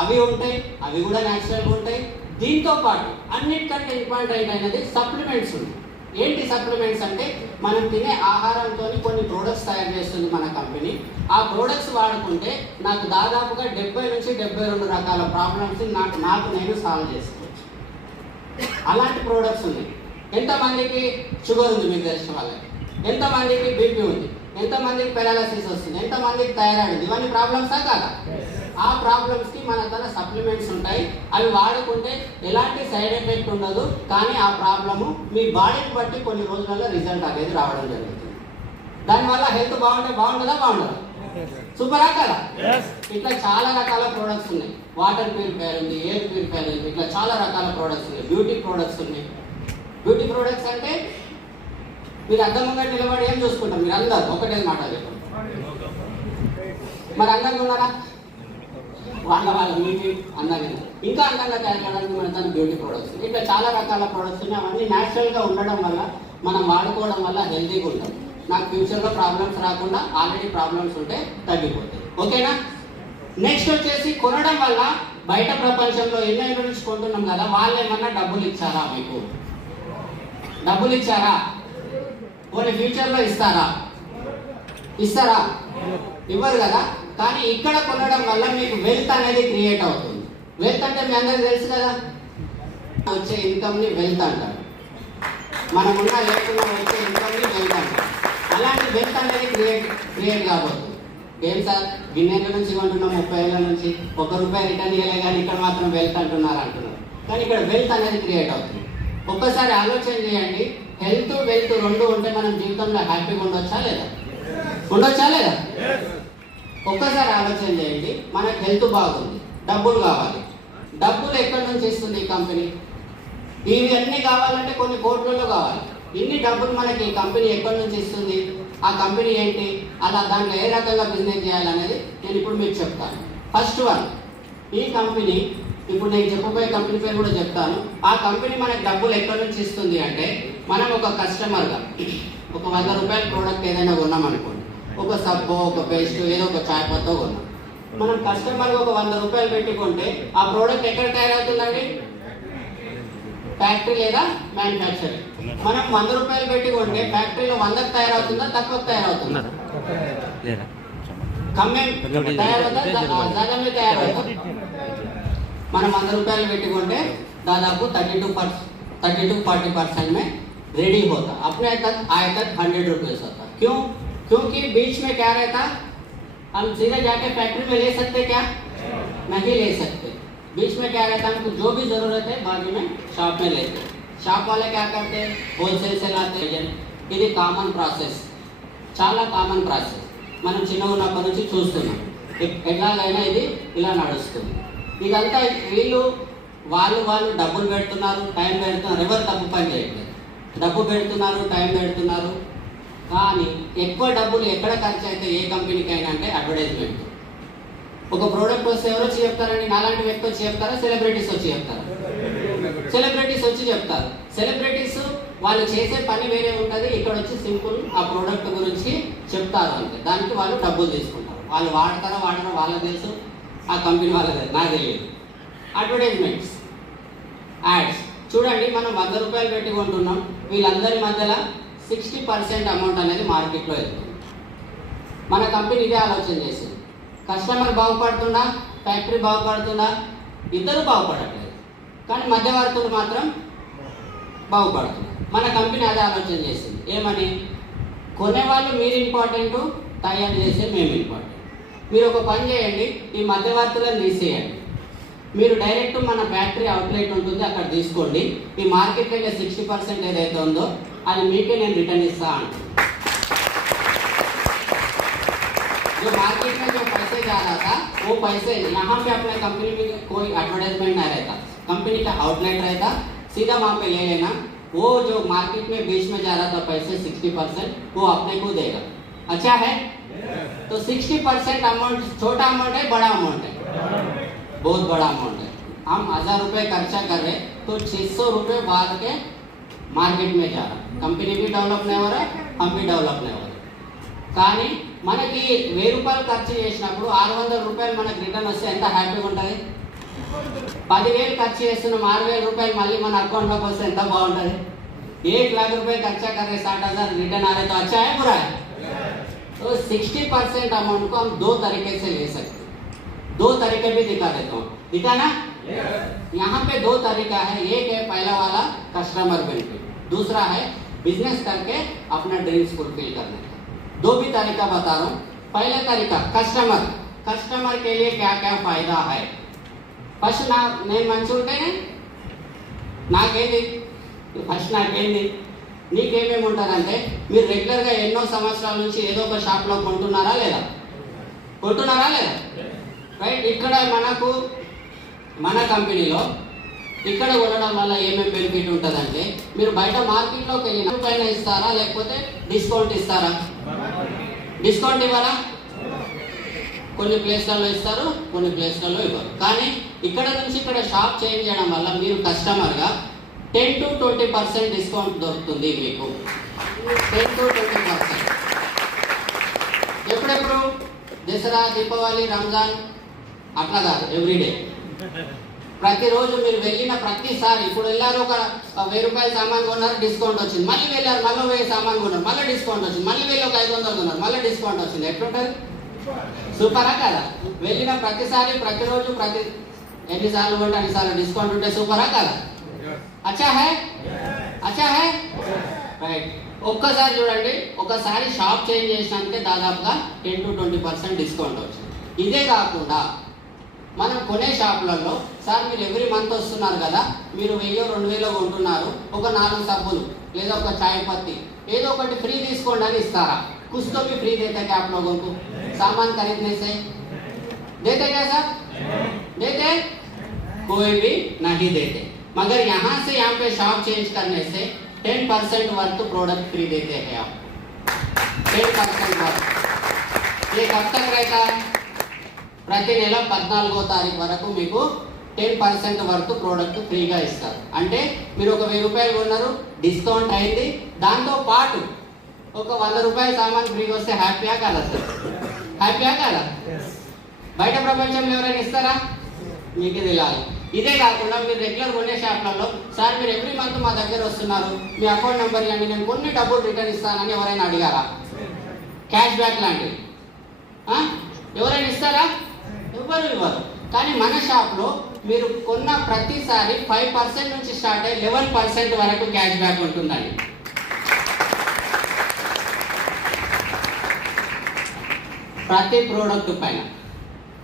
అవి ఉంటాయి. అవి కూడా న్యాచురల్గా ఉంటాయి. దీంతో పాటు అన్నిటికంటే ఇంపార్టెంట్ అయినది సప్లిమెంట్స్ ఉన్నాయి. ఏంటి సప్లిమెంట్స్ అంటే, మనం తినే ఆహారంతో కొన్ని ప్రోడక్ట్స్ తయారు చేస్తుంది మన కంపెనీ. ఆ ప్రోడక్ట్స్ వాడుకుంటే నాకు దాదాపుగా 70 నుంచి 72 రకాల ప్రాబ్లమ్స్ నాకు నేను సాల్వ్ చేసుకోవచ్చు. అలాంటి ప్రోడక్ట్స్ ఉన్నాయి. ఎంతమందికి షుగర్ ఉంది మీకు తెలిసిన వాళ్ళకి, ఎంతమందికి బీపీ ఉంది, ఎంతమందికి పెరాలసిస్ వస్తుంది, ఎంతమందికి థైరాయిడ్ ఉంది, ఇవన్నీ ప్రాబ్లమ్సా కాదా? ఆ ప్రాబ్లమ్స్కి మన తన సప్లిమెంట్స్ ఉంటాయి. అవి వాడుకుంటే ఎలాంటి సైడ్ ఎఫెక్ట్ ఉండదు, కానీ ఆ ప్రాబ్లము మీ బాడీని బట్టి కొన్ని రోజులలో రిజల్ట్ అనేది రావడం జరుగుతుంది. దానివల్ల హెల్త్ బాగుంటుందా? బాగుండదా? సూపరా కదా? ఇట్లా చాలా రకాల ప్రోడక్ట్స్ ఉన్నాయి. వాటర్ ప్యూరిఫైయర్ ఉంది, ఎయిర్ ప్యూరిఫైయర్ ఉంది, ఇట్లా చాలా రకాల ప్రోడక్ట్స్ ఉన్నాయి. బ్యూటీ ప్రోడక్ట్స్ ఉన్నాయి. బ్యూటీ ప్రోడక్ట్స్ అంటే మీరు అర్థంగా నిలబడి ఏం చూసుకుంటాం? మీరు అందరు ఒకటే మాట చెప్పండి. మరి అందంగా ఉన్నారా? వాళ్ళ మీకు అందంగా, ఇంకా అందంగా తయారు చేయడానికి మన తన బ్యూటీ ప్రోడక్ట్స్, ఇట్లా చాలా రకాల ప్రోడక్ట్స్ ఉన్నాయి. అవన్నీ న్యాచురల్గా ఉండడం వల్ల, మనం వాడుకోవడం వల్ల హెల్తీగా ఉంటాం. నాకు ఫ్యూచర్లో ప్రాబ్లమ్స్ రాకుండా ఆల్రెడీ ప్రాబ్లమ్స్ ఉంటే తగ్గిపోతాయి. ఓకేనా? నెక్స్ట్ వచ్చేసి కొనడం వల్ల బయట ప్రపంచంలో ఎన్నో నుంచి కొంటున్నాం కదా, వాళ్ళు ఏమన్నా డబ్బులు ఇచ్చారా? మీకు డబ్బులు ఇచ్చారా? పోనీ ఫ్యూచర్లో ఇస్తారా? ఇవ్వరు కదా. కానీ ఇక్కడ కొనడం వల్ల మీకు వెల్త్ అనేది క్రియేట్ అవుతుంది. వెల్త్ అంటే మీ అందరికీ తెలుసు కదా, వచ్చే ఇన్కమ్ని వెల్త్ అంటారు. మనమున్న లేకుండా వచ్చే ఇన్కమ్ని వెల్త్ అంటారు. అలాంటి వెల్త్ అనేది క్రియేట్ కాబోతుంది. ఏం సార్, గిన్నెల నుంచి కొంటున్నాం 30 ఏళ్ళ నుంచి, ₹1 రిటర్న్ ఇవ్వలే, కానీ ఇక్కడ మాత్రం వెల్త్ అంటున్నారు. కానీ ఇక్కడ వెల్త్ అనేది క్రియేట్ అవుతుంది. ఒక్కసారి ఆలోచన చేయండి, హెల్త్ వెల్త్ రెండు ఉంటే మనం జీవితంలో హ్యాపీగా ఉండొచ్చా లేదా? ఒక్కసారి ఆలోచన చేయండి. మనకు హెల్త్ బాగుంది, డబ్బులు కావాలి. డబ్బులు ఎక్కడి నుంచి ఇస్తుంది ఈ కంపెనీ? ఇవి అన్నీ కావాలంటే కొన్ని కోట్లలో కావాలి. ఇన్ని డబ్బులు మనకి ఈ కంపెనీ ఎక్కడి నుంచి ఇస్తుంది? ఆ కంపెనీ ఏంటి, అలా దాంట్లో ఏ రకంగా బిజినెస్ చేయాలనేది నేను ఇప్పుడు మీకు చెప్తాను. ఫస్ట్ వన్, ఈ కంపెనీ, ఇప్పుడు నేను చెప్పబోయే కంపెనీ పేరు కూడా చెప్తాను. ఆ కంపెనీ మనకి డబ్బులు ఎక్కడి నుంచి ఇస్తుంది అంటే, మనం ఒక కస్టమర్గా ఒక ₹100 ప్రోడక్ట్ ఏదైనా కొన్నాం అనుకోండి, ఒక సబ్బో, ఒక పేస్ట్, ఏదో ఒక చాయ్ పత్తో కొన్నాం. మనం కస్టమర్గా ఒక ₹100 పెట్టుకుంటే ఆ ప్రోడక్ట్ ఎక్కడ తయారవుతుందండి? ఫ్యాక్టరీ లేదా మ్యానుఫ్యాక్చరింగ్. మనం ₹100 పెట్టుకుంటే ఫ్యాక్టరీలో 100కి తయారవుతుందా, తక్కువకి తయారవుతుందా? కమ్మే తయారవుతుందా, తయారవుతుంది. మనం ₹100 పెట్టుకుంటే దాదాపు 30-40% में रेडी होता, अपने तक आए तक ₹100 होता. क्यों? क्योंकि बीच में क्या रहता, हम सीधे जाके फैक्ट्री में ले सकते क्या? नहीं ले सकते. बीच में क्या रहता, हमको जो भी जरूरत है बाद में शॉप में लेते. शॉप वाले क्या करते, होलसेल से लाते. ఇది కామన్ ప్రాసెస్, చాలా కామన్ ప్రాసెస్. మనం చిన్నగా ఉన్నప్పటి నుంచి చూస్తున్నాం. ఎట్లాగైనా ఇది ఇలా నడుస్తుంది. ఇదంతా వాళ్ళు డబ్బులు పెడుతున్నారు, టైం పెడుతున్నారు. ఎవరు తప్పు పని చేయట్లేదు. డబ్బు పెడుతున్నారు, టైం పెడుతున్నారు. కానీ ఎక్కువ డబ్బులు ఎక్కడ ఖర్చు అయితే ఏ కంపెనీకి అంటే అడ్వర్టైజ్మెంట్. ఒక ప్రోడక్ట్ వస్తే ఎవరు వచ్చి చెప్తారండి? నాలాంటి వ్యక్తి వచ్చి చెప్తారా? సెలబ్రిటీస్ వచ్చి చెప్తారా? సెలబ్రిటీస్ వచ్చి చెప్తారు. సెలబ్రిటీస్ వాళ్ళు చేసే పని వేరే ఉంటుంది. ఇక్కడ వచ్చి సింపుల్ ఆ ప్రోడక్ట్ గురించి చెప్తారు అంతే. దానికి వాళ్ళు డబ్బులు తీసుకుంటారు. వాళ్ళు వాడతారో వాడరో వాళ్ళకి తెలుసు, ఆ కంపెనీ వాళ్ళకి తెలుసు, నాకు తెలియదు. అడ్వర్టైజ్మెంట్స్, యాడ్స్ చూడండి. మనం ₹100 పెట్టి కొంటున్నాం. వీళ్ళందరి మధ్యలో 60% అమౌంట్ అనేది మార్కెట్లో వెళ్తుంది. మన కంపెనీ ఇదే ఆలోచన చేసింది. కస్టమర్ బాగుపడుతుందా, ఫ్యాక్టరీ బాగుపడుతుందా? ఇద్దరు బాగుపడట్లేదు, కానీ మధ్యవర్తులు మాత్రం బాగుపడుతుంది. మన కంపెనీ అదే ఆలోచన చేసింది. ఏమని? కొనేవాళ్ళు మీరు ఇంపార్టెంట్, తయారు చేసే మేము ఇంపార్టెంట్. మీరు ఒక పని చేయండి, ఈ మధ్యవర్తులను తీసేయండి. మీరు డైరెక్ట్ మన ఫ్యాక్టరీ అవుట్లెట్ ఉంటుంది, అక్కడ తీసుకోండి. ఈ మార్కెట్లో 60% ఏదైతే ఉందో అది మీకే నేను రిటర్న్ ఇస్తా అంటున్నాను. जो मार्केट में जो पैसे जा रहा था वो पैसे यहाँ पे अपने कंपनी में कोई एडवर्टाइजमेंट नहीं रहता, कंपनी का आउटलेट रहता, सीधा वहाँ पे ले लेना. वो जो मार्केट में बीच में जा रहा था पैसे 60% वो अपने को देगा. अच्छा है? तो 60% अमाउंट छोटा अमाउंट है, बड़ा अमाउंट है? बहुत बड़ा अमाउंट है. हम 1000 रुपये खर्चा कर रहे तो 600 रुपये बाद के मार्केट में जा रहा. कंपनी भी डेवलप नहीं हो रहा, हम भी डेवलप नहीं हो रहा. కానీ మనకి 1000 రూపాయలు ఖర్చు చేసినప్పుడు 600 రూపాయలు మనకు రిటర్న్ వస్తే ఎంత హ్యాపీగా ఉంటుంది? 10,000 ఖర్చు చేస్తున్నాం, 6,000 రూపాయలు మళ్ళీ మన అకౌంట్లోకి వస్తే ఎంత బాగుంటుంది? 1,00,000 रुपए खर्चा कर रहे, 60,000 रिटर्न आ रहे, तो अच्छा है बुरा है? तो 60% अमाउंट को हम 2 तरीके से ले सकते हैं. 2 तरीके भी दिखा देता हूँ. दिखा ना? यहाँ पे 2 तरीका है. एक है पहला वाला कस्टमर बेनिफिट, दूसरा है बिजनेस करके अपना ड्रीम्स फुलफिल करने का. 2 भी तरीका बता रहा हूँ. पहला तरीका कस्टमर. कस्टमर के लिए क्या क्या फायदा है? फर्स्ट ना నేను మంచిగా ఉంటేనే నాకేంది, ఫస్ట్ నాకేంది, నీకేమేమి ఉంటుందంటే మీరు రెగ్యులర్గా ఎన్నో సంవత్సరాల నుంచి ఏదో ఒక షాప్లో కొంటున్నారా లేదా? కొంటున్నారా లేదా? రైట్. ఇక్కడ మనకు మన కంపెనీలో ఇక్కడ కొనడం వల్ల ఏమేమి బెనిఫిట్ ఉంటుందంటే, మీరు బయట మార్కెట్లోకి వెళ్ళిన పైన ఇస్తారా లేకపోతే డిస్కౌంట్ ఇస్తారా? డిస్కౌంట్ ఇవ్వరా? కొన్ని ప్లేస్లలో ఇస్తారు, కొన్ని ప్లేస్లలో ఇవ్వరు. కానీ ఇక్కడ నుంచి ఇక్కడ షాప్ చేంజ్ చేయడం వల్ల మీరు కస్టమర్గా 10 to 20% డిస్కౌంట్ దొరుకుతుంది మీకు. 10 to 20%. ఎప్పుడెప్పుడు? దసరా, దీపావళి, రంజాన్ అట్లా కాదు, ఎవ్రీడే. ప్రతిరోజు మీరు వెళ్ళిన ప్రతిసారి, ఇప్పుడు వెళ్ళారు ఒక 1000 రూపాయల సామాన్ కొన్నారు, డిస్కౌంట్ వచ్చింది. మళ్ళీ వెళ్ళారు, మళ్ళీ 1000 సామాన్ కొన్నారు, మళ్ళీ డిస్కౌంట్ వచ్చింది. మళ్ళీ వెళ్ళి ఒక 500 కొన్నారు, మళ్ళీ డిస్కౌంట్ వచ్చింది. ఎట్లుంటుంది? సూపరా కదా? వెళ్ళిన ప్రతిసారి, ప్రతిరోజు, ఎన్నిసార్లు కొంటే అన్నిసార్లు డిస్కౌంట్ ఉంటే సూపరా కదా? అచ్చా హై? అచ్చా హై? రైట్. ఒక్కసారి చూడండి, ఒకసారి షాప్ చేంజ్ చేసినందుకే దాదాపుగా 10 to 20% డిస్కౌంట్ వచ్చింది. ఇదే కాకుండా మనం కొనే షాపులలో, సార్ మీరు ఎవ్రీ మంత్ వస్తున్నారు కదా, మీరు 1000-2000 కొంటున్నారు, ఒక 4 సబ్బులు లేదా ఒక చాయ్ పత్తి ఏదో ఒకటి ఫ్రీ తీసుకోండి అని ఇస్తారా? कुछ तो भी फ्री देते क्या आप लोगों को? सामान खरीदने से देते क्या सर? देते? कोई भी नहीं देते. मगर यहाँ से यहाँ पे शॉप चेंज करने से 10% वर्थ प्रोडक्ट फ्री देते हैं आप. 10% वर्थ. ये कब तक रहता है? ప్రతి నెల 14వ తారీఖు వరకు మీకు 10% వర్త్ ప్రోడక్ట్ ఫ్రీగా ఇస్తారు. అంటే మీరు ఒక 1000 రూపాయలు కొన్నారు, డిస్కౌంట్ అయింది, దాంతో పాటు ఒక 100 రూపాయల సామాన్ ఫ్రీగా వస్తే హ్యాపీయా కాదా సార్? హ్యాపీయా కాదా? బయట ప్రపంచంలో ఎవరైనా ఇస్తారా? మీకు తెలియాలి. ఇదే కాకుండా మీరు రెగ్యులర్ కొనే షాప్లలో, సార్ మీరు ఎవ్రీ మంత్ మా దగ్గర వస్తున్నారు, మీ అకౌంట్ నెంబర్ ఇవ్వండి, నేను కొన్ని డబ్బులు రిటర్న్ ఇస్తానని ఎవరైనా అడిగారా? క్యాష్ బ్యాక్ లాంటివి ఎవరైనా ఇస్తారా? ఎవరు ఇవ్వరు. కానీ మన షాప్లో మీరు కొన్న ప్రతిసారి 5% నుంచి స్టార్ట్ అయ్యి 11% వరకు క్యాష్ బ్యాక్ ఉంటుందండి. प्रति प्रोडक्ट पैना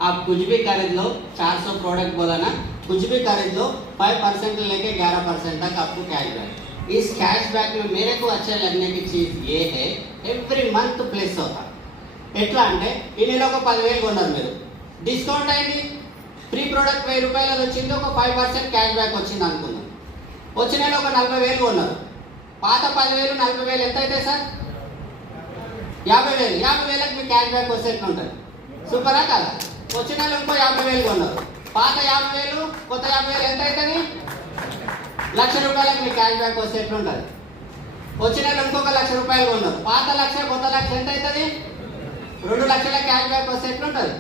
आप कुछ भी खरीद लो, 400 प्रोडक्ट बोला ना, कुछ भी खरीद लो, 5% लेके 11% तक आपको कैशबैक. इस कैशबैक में मेरे को अच्छा लगने की चीज ये है, एवरी मंथ प्लेस होता. ఎట్లా అంటే ఈ నెల ఒక 10,000 కొన్నారు, మీరు డిస్కౌంట్ అయింది, ఫ్రీ ప్రోడక్ట్ 1000 రూపాయలు వచ్చింది, ఒక 5% క్యాష్ బ్యాక్ వచ్చింది అనుకుందాం. వచ్చిన నెల ఒక 40,000 కొన్నారు, పాత 10,000 40,000 ఎంత అయితే సార్? 50,000. 50,000కి మీ క్యాష్ బ్యాక్ వస్తే ఎట్లుంటుంది? సూపరా కదా? వచ్చిన నెల ఇంకో 50,000 కొన్నారు, పాత 50,000 కొత్త 50,000 ఎంత అవుతుంది? 1,00,000 రూపాయలకి మీ క్యాష్ బ్యాక్ వస్తే ఎట్లుంటుంది? వచ్చిన నెల ఇంకొక 1,00,000 రూపాయలు కొన్నారు, పాత 1,00,000 కొత్త 1,00,000 ఎంత అవుతుంది? 2,00,000 క్యాష్ బ్యాక్ వస్తే ఎట్లుంటుంది?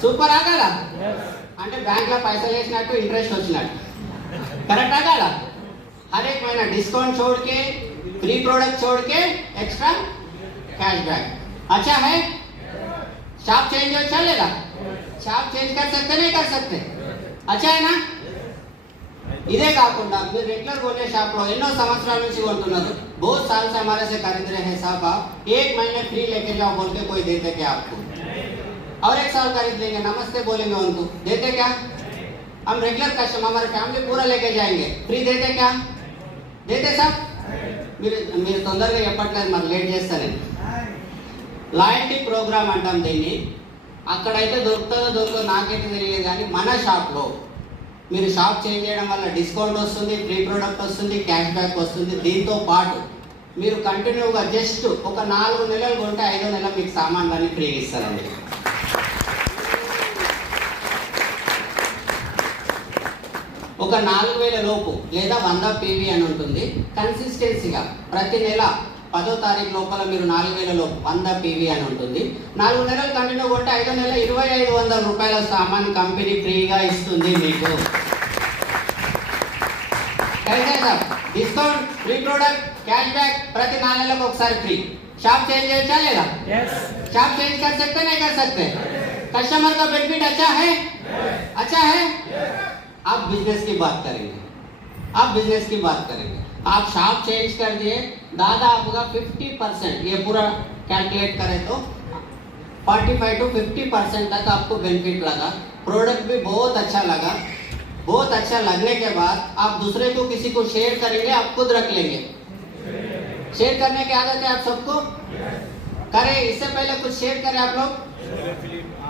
సూపరా కదా? అంటే బ్యాంక్లో పైసలు వేసినట్టు ఇంట్రెస్ట్ వచ్చినట్టు. కరెక్టా కదా? हर एक महीना डिस्काउंट छोड़ के, फ्री प्रोडक्ट छोड़ के, एक्स्ट्रा कैशबैक. अच्छा है? शॉप चेंज हो चलेगा, शॉप चेंज कर सकते नहीं कर सकते, अच्छा है ना। ఇదే కాకుండా మీరు రెగ్యులర్ కొనే షాప్ లో ఎన్నో సంవత్సరాల నుంచి కొంటున్నారు, बहुत साल से हमारे से खरीद रहे हैं साहब, आप एक महीने फ्री लेके जाओ बोल के कोई देते क्या आपको, और एक साल खरीद लेंगे, नमस्ते बोलेंगे उनको, देते क्या। हम रेगुलर कस्टमर हमारे फैमिली पूरा लेके जाएंगे, फ्री देते क्या, देते साहब। మీరు తొందరగా చెప్పట్లేదు, మరి లేట్ చేస్తానండి। లాయల్టీ ప్రోగ్రామ్ అంటాం దీన్ని, అక్కడైతే దొరుకుతుందో నాకైతే తెలియదు, కానీ మన షాప్లో మీరు షాప్ చేంజ్ చేయడం వల్ల డిస్కౌంట్ వస్తుంది, ఫ్రీ ప్రోడక్ట్ వస్తుంది, క్యాష్ బ్యాక్ వస్తుంది। దీంతో పాటు మీరు కంటిన్యూగా జస్ట్ ఒక 4 నెలలు కొంటే 5వ నెల మీకు సామాన్లన్నీ ఫ్రీ ఇస్తారండి। ఒక 4000 లోపు లేదా 100 పీవీ అని ఉంటుంది, కన్సిస్టెన్సీగా ప్రతి నెల 10వ తారీఖు లోపల మీరు 4000 లోపు 100 పీవీ అని ఉంటుంది। 4 నెలలు కంటిన్యూ కొంటే 5వ నెల 2500 రూపాయల సామాన్ కంపెనీ ఫ్రీగా ఇస్తుంది మీకు। Discount, free product, cash back ప్రతి 4 నెలలకు ఒకసారి ఫ్రీ। షాప్ చేంజ్ చేయొచ్చా లేదా? షాప్ చేంజ్ कर सकते नहीं कर सकते? कस्टमर का बेनिफिट अच्छा है, अच्छा है। आप बिजनेस की बात करेंगे, आप बिजनेस की बात करेंगे, आप शॉप चेंज कर दिए, दादा आपका 50%, ये पूरा कैलकुलेट करें तो 45 to 50% तक आपको बेनिफिट लगा, प्रोडक्ट भी बहुत अच्छा लगा। बहुत अच्छा लगने के बाद आप दूसरे को किसी को शेयर करेंगे, आप खुद रख लेंगे। शेयर करने की आदत है आप सबको, करें। इससे पहले कुछ शेयर करें आप लोग,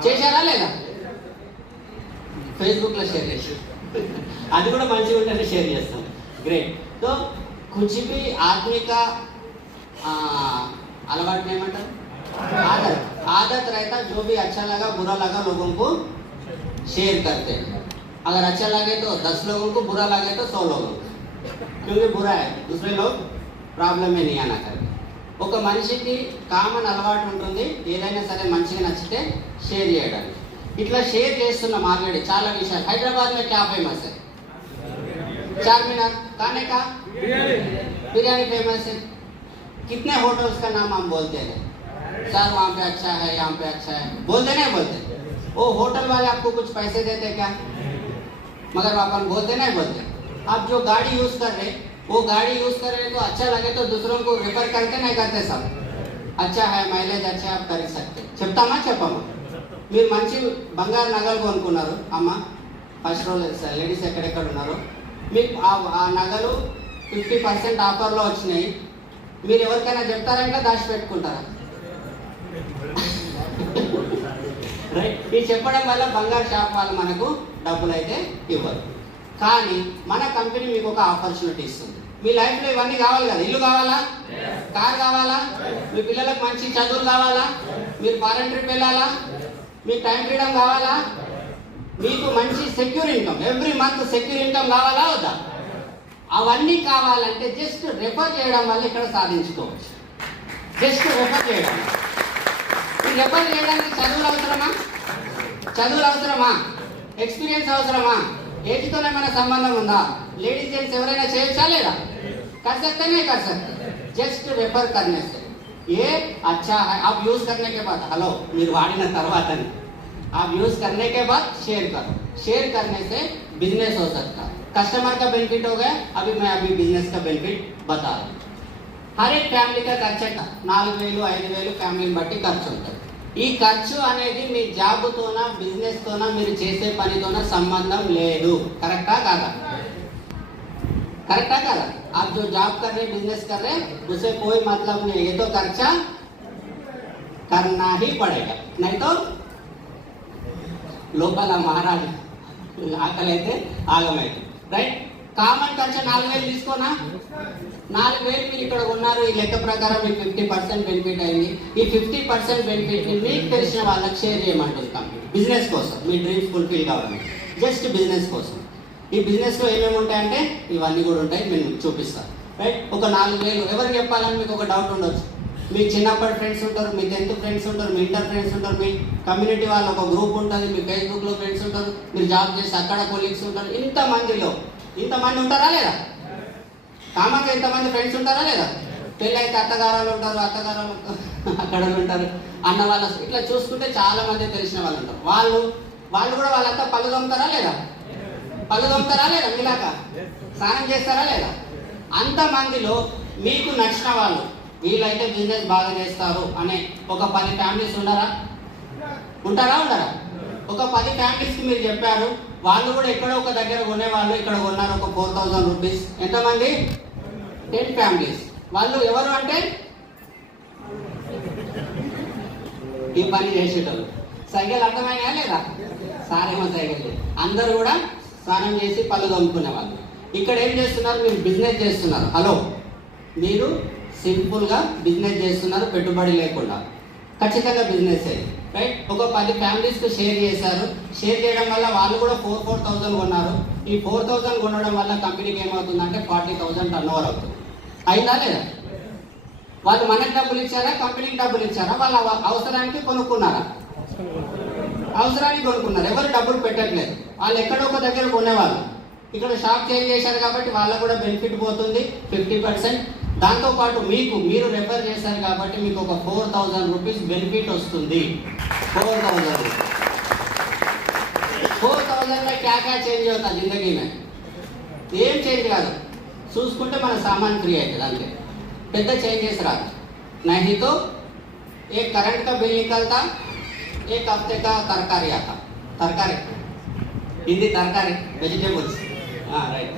చేశారా లేదా? ఫేస్బుక్ లో షేర్ చేసి అది కూడా మంచిగా ఉంటేనే షేర్ చేస్తాం, గ్రేట్। तो कुछ भी आदमी का अलवाट नहीं मतलब आदत, आदत रहता, जो भी अच्छा लगा बुरा लगा लोगों को शेयर करते हैं। अगर अच्छा लगे तो 10 लोगों को, बुरा लगे तो 100 लोगों को, क्योंकि बुरा है दूसरे लोग ప్రాబ్లం में नहीं आना करके। ఒక మనిషికి కామన్ అలవాటు ఉంటుంది, ఏదైనా సరే మంచిగా నచ్చితే షేర్ చేయడానికి। ఇట్లా షేర్ చేస్తున్నాం ఆల్రెడీ చాలా విషయాలు। హైదరాబాద్ में क्या फेमस है? चारमीनार, खाने का बिरयानी फेमस है। कितने होटल्स का नाम हम बोलते हैं सर, वहाँ पे अच्छा है, यहाँ पे अच्छा है, बोलते नहीं बोलते? वो होटल वाले आपको कुछ पैसे देते क्या? मगर अपन बोलते नहीं बोलते। आप जो गाड़ी यूज कर रहे, वो गाड़ी यूज कर रहे तो अच्छा लगे तो दूसरों को रेफर करके नहीं करते सब, अच्छा है మైలేజ్ अच्छा आप कर सकते। చెప్తామా చెప్పమా? మీరు మంచి బంగారు నగలు కొనుక్కున్నారు అమ్మ, ఫస్ట్ రోజు లేడీస్ ఎక్కడెక్కడ ఉన్నారు, మీకు ఆ నగలు 50% ఆఫర్లో వచ్చినాయి, మీరు ఎవరికైనా చెప్తారంటే దాచిపెట్టుకుంటారా? రైట్, ఇది చెప్పడం వల్ల బంగారు షాప్ వాళ్ళు మనకు డబ్బులు అయితే ఇవ్వరు, కానీ మన కంపెనీ మీకు ఒక ఆపర్చునిటీ ఇస్తుంది। మీ లైఫ్లో ఇవన్నీ కావాలి కదా, ఇల్లు కావాలా, కార్ కావాలా, మీ పిల్లలకు మంచి చదువులు కావాలా, మీరు ఫారెన్ ట్రిప్ వెళ్ళాలా, మీకు టైం ఫ్రీడమ్ కావాలా, మీకు మంచి secure income, every month secure income కావాలా వద్దా? అవన్నీ కావాలంటే జస్ట్ రెఫర్ చేయడం వల్ల ఇక్కడ సాధించుకోవచ్చు। జస్ట్ రెఫర్ చేయడం, ఈ రెఫర్ చేయడానికి చదువులు అవసరమా? చదువులు అవసరమా? ఎక్స్పీరియన్స్ అవసరమా? ఏజ్తోనే మన సంబంధం ఉందా? लेडीज जेंट्स ఎవరైనా చేయొచ్చా లేదా? कर सकते नहीं कर सकते? जस्ट रेफर करने से ये अच्छा है। आप यूज करने के बाद, हेलो మీరు వాడిన తర్వాత आप यूज करने के बाद शेयर करो, शेयर करने से बिजनेस हो सकता है, कस्टमर का बेनिफिट हो गया। अभी मैं बिजनेस का बेनिफिट बता रहा हूँ। हर एक ఫ్యామిలీ का ఖర్చు 4000 5000 ఫ్యామిలీని బట్టి ఖర్చు ఉంటుంది। ఈ ఖర్చు అనేది మీ జాబ్తోనా బిజినెస్తోనా మీరు చేసే పనితోనా సంబంధం లేదు, కరెక్టా కాదా? करेक्टा कर? आप जो जॉब कर रहे, बिजनेस कर रहे, उसे कोई मतलब नहीं, ये तो खर्चा करना ही पड़ेगा, नहीं तो లోపల మహారాజు ఆకలైతే ఆగమైతే, రైట్। కామన్ ఖర్చు 4000 తీసుకోనా, 4000 మీరు ఇక్కడ ఉన్నారు, ఈ లెక్క ప్రకారం మీకు 50% బెనిఫిట్ అయింది। ఈ 50% బెనిఫిట్ ని మీకు తెలిసిన వాళ్ళకి షేర్ చేయమంటుంది కంపెనీ, బిజినెస్ కోసం, మీ డ్రీమ్స్ ఫుల్ఫిల్ కావాలి, జస్ట్ బిజినెస్ కోసం। ఈ బిజినెస్లో ఏమేమి ఉంటాయంటే ఇవన్నీ కూడా ఉంటాయి, నేను చూపిస్తాను, రైట్। ఒక 4000 ఎవరికి చెప్పాలని మీకు ఒక డౌట్ ఉండొచ్చు। మీ చిన్నప్పటి ఫ్రెండ్స్ ఉంటారు, మీ 10th ఫ్రెండ్స్ ఉంటారు, మీ ఇంటర్ ఫ్రెండ్స్ ఉంటారు, మీ కమ్యూనిటీ వాళ్ళు ఒక గ్రూప్ ఉంటుంది, మీ ఫేస్బుక్లో ఫ్రెండ్స్ ఉంటారు, మీరు జాబ్ చేసి అక్కడ కొలీగ్స్ ఉంటారు, ఇంతమంది ఉంటారా లేదా? కామన్గా ఇంతమంది ఫ్రెండ్స్ ఉంటారా లేదా? పెళ్ళైతే అత్తగారాలు ఉంటారు, అత్తగారాలు అక్కడ ఉంటారు, అన్న వాళ్ళు ఇట్లా చూసుకుంటే చాలా మంది తెలిసిన వాళ్ళు ఉంటారు. వాళ్ళు కూడా వాళ్ళంతా పళ్ళు తోముతారా లేదా? పళ్ళు తోముతారా లేదా? మీలాగా స్నానం చేస్తారా లేదా? అంతమందిలో మీకు నచ్చిన వాళ్ళు వీళ్ళైతే బిజినెస్ బాగా చేస్తారు అనే ఒక 10 ఫ్యామిలీస్ ఉన్నారా? ఉంటారా? ఒక 10 ఫ్యామిలీస్కి మీరు చెప్పారు, వాళ్ళు కూడా ఎక్కడో ఒక దగ్గర కొనేవాళ్ళు ఇక్కడ కొన్నారు ఒక 4000 రూపీస్. ఎంతమంది? 10 ఫ్యామిలీస్. వాళ్ళు ఎవరు అంటే ఈ పని చేసేటోళ్ళు. సైకిల్ అర్థమైనా లేదా? సారేమో సైకిల్. అందరూ కూడా స్నానం చేసి పళ్ళు తోముకునే వాళ్ళు. ఇక్కడ ఏం చేస్తున్నారు? మీరు బిజినెస్ చేస్తున్నారు. హలో, మీరు సింపుల్గా బిజినెస్ చేస్తున్నారు, పెట్టుబడి లేకుండా. ఖచ్చితంగా బిజినెస్ రైట్. ఒక 10 ఫ్యామిలీస్కి షేర్ చేశారు. షేర్ చేయడం వల్ల వాళ్ళు కూడా 4,000 కొన్నారు. ఈ 4,000 కొనడం వల్ల కంపెనీకి ఏమవుతుందంటే 40,000 టర్న్ ఓవర్ అవుతుంది. అయిందా లేదా? వాళ్ళు మనకి డబ్బులు ఇచ్చారా, కంపెనీకి డబ్బులు ఇచ్చారా? వాళ్ళ అవసరానికి కొనుక్కున్నారా? అవసరానికి కొనుక్కున్నారు. ఎవరు డబ్బులు పెట్టట్లేదు. వాళ్ళు ఎక్కడో ఒక దగ్గర కొనేవాళ్ళు. ఇక్కడ షాప్ చేంజ్ చేశారు కాబట్టి వాళ్ళకు కూడా బెనిఫిట్ పోతుంది 50%. దాంతోపాటు మీరు రెఫర్ చేశారు కాబట్టి మీకు ఒక 4,000 రూపీస్ బెనిఫిట్ వస్తుంది. 4,000 में क्या क्या चेंज होता जिंदगी में? ఏం చేంజ్ కాదు. చూసుకుంటే మన సామాన్ ఫ్రీ అవుతుంది అంతే. పెద్ద చేంजेस రాదు. नहीं तो एक करंट का बिल निकलता, एक हफ्ते का तरकारी आता. तरकारी हिंदी तरकारी वेजिटेबल्स. हाँ राइट,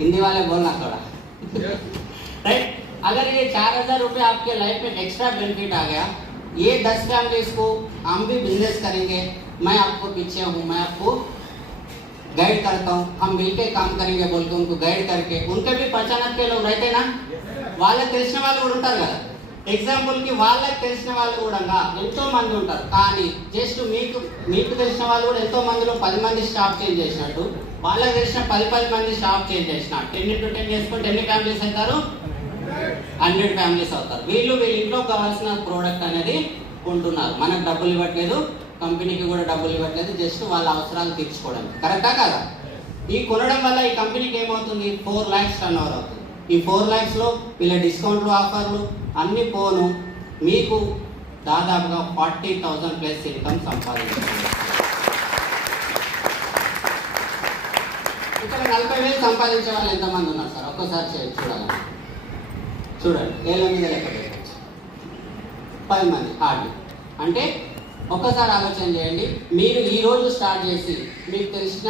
हिंदी वाले बोलना थोड़ा राइट. अगर ये 4,000 रुपये आपके लाइफ में एक्स्ट्रा बेनिफिट आ गया, ये 10 फैमिलीज को हम भी बिजनेस करेंगे, मैं आपको पीछे हूँ, मैं आपको गाइड करता हूँ, हम मिलके काम करेंगे बोल के उनको गाइड करके, उनके भी पहचान के लोग रहते ना, వాళ్ళకి తెలిసిన వాళ్ళు కూడా ఉంటారు కదా. ఎగ్జాంపుల్కి వాళ్ళకి తెలిసిన వాళ్ళు కూడా ఎంతో మంది ఉంటారు. కానీ జస్ట్ మీకు తెలిసిన వాళ్ళు కూడా ఎంతో మందిలో 10 మంది షాప్ చేంజ్ చేసినట్టు వాళ్ళకి తెలిసిన 10 మంది షాప్ చేంజ్ చేసిన 10 into 10 చేసుకుంటే ఎన్ని ఫ్యామిలీస్ అవుతారు? 100 ఫ్యామిలీస్ అవుతారు. వీళ్ళ ఇంట్లో కావాల్సిన ప్రోడక్ట్ అనేది కొంటున్నారు. మనకు డబ్బులు ఇవ్వట్లేదు, కంపెనీకి కూడా డబ్బులు ఇవ్వట్లేదు, జస్ట్ వాళ్ళ అవసరాలు తీర్చుకోవడం. కరెక్టా కదా? ఈ కొనడం వల్ల ఈ కంపెనీకి ఏమవుతుంది? 4 lakhs టర్న్ ఓవర్ అవుతుంది. ఈ 4 lakhsలో వీళ్ళ డిస్కౌంట్లు, ఆఫర్లు అన్ని పోను మీకు దాదాపుగా 40,000 ప్లస్ ఇన్కమ్ సంపాదించారు. ఇక్కడ 40,000 సంపాదించే వాళ్ళు ఎంతమంది ఉన్నారు సార్? ఒక్కసారి చూడండి, ఏళ్ళ మీద లెక్క పెట్టచ్చు. 10 మంది హార్డ్లీ. అంటే ఒక్కసారి ఆలోచన చేయండి. మీరు ఈ రోజు స్టార్ట్ చేసి మీకు తెలిసిన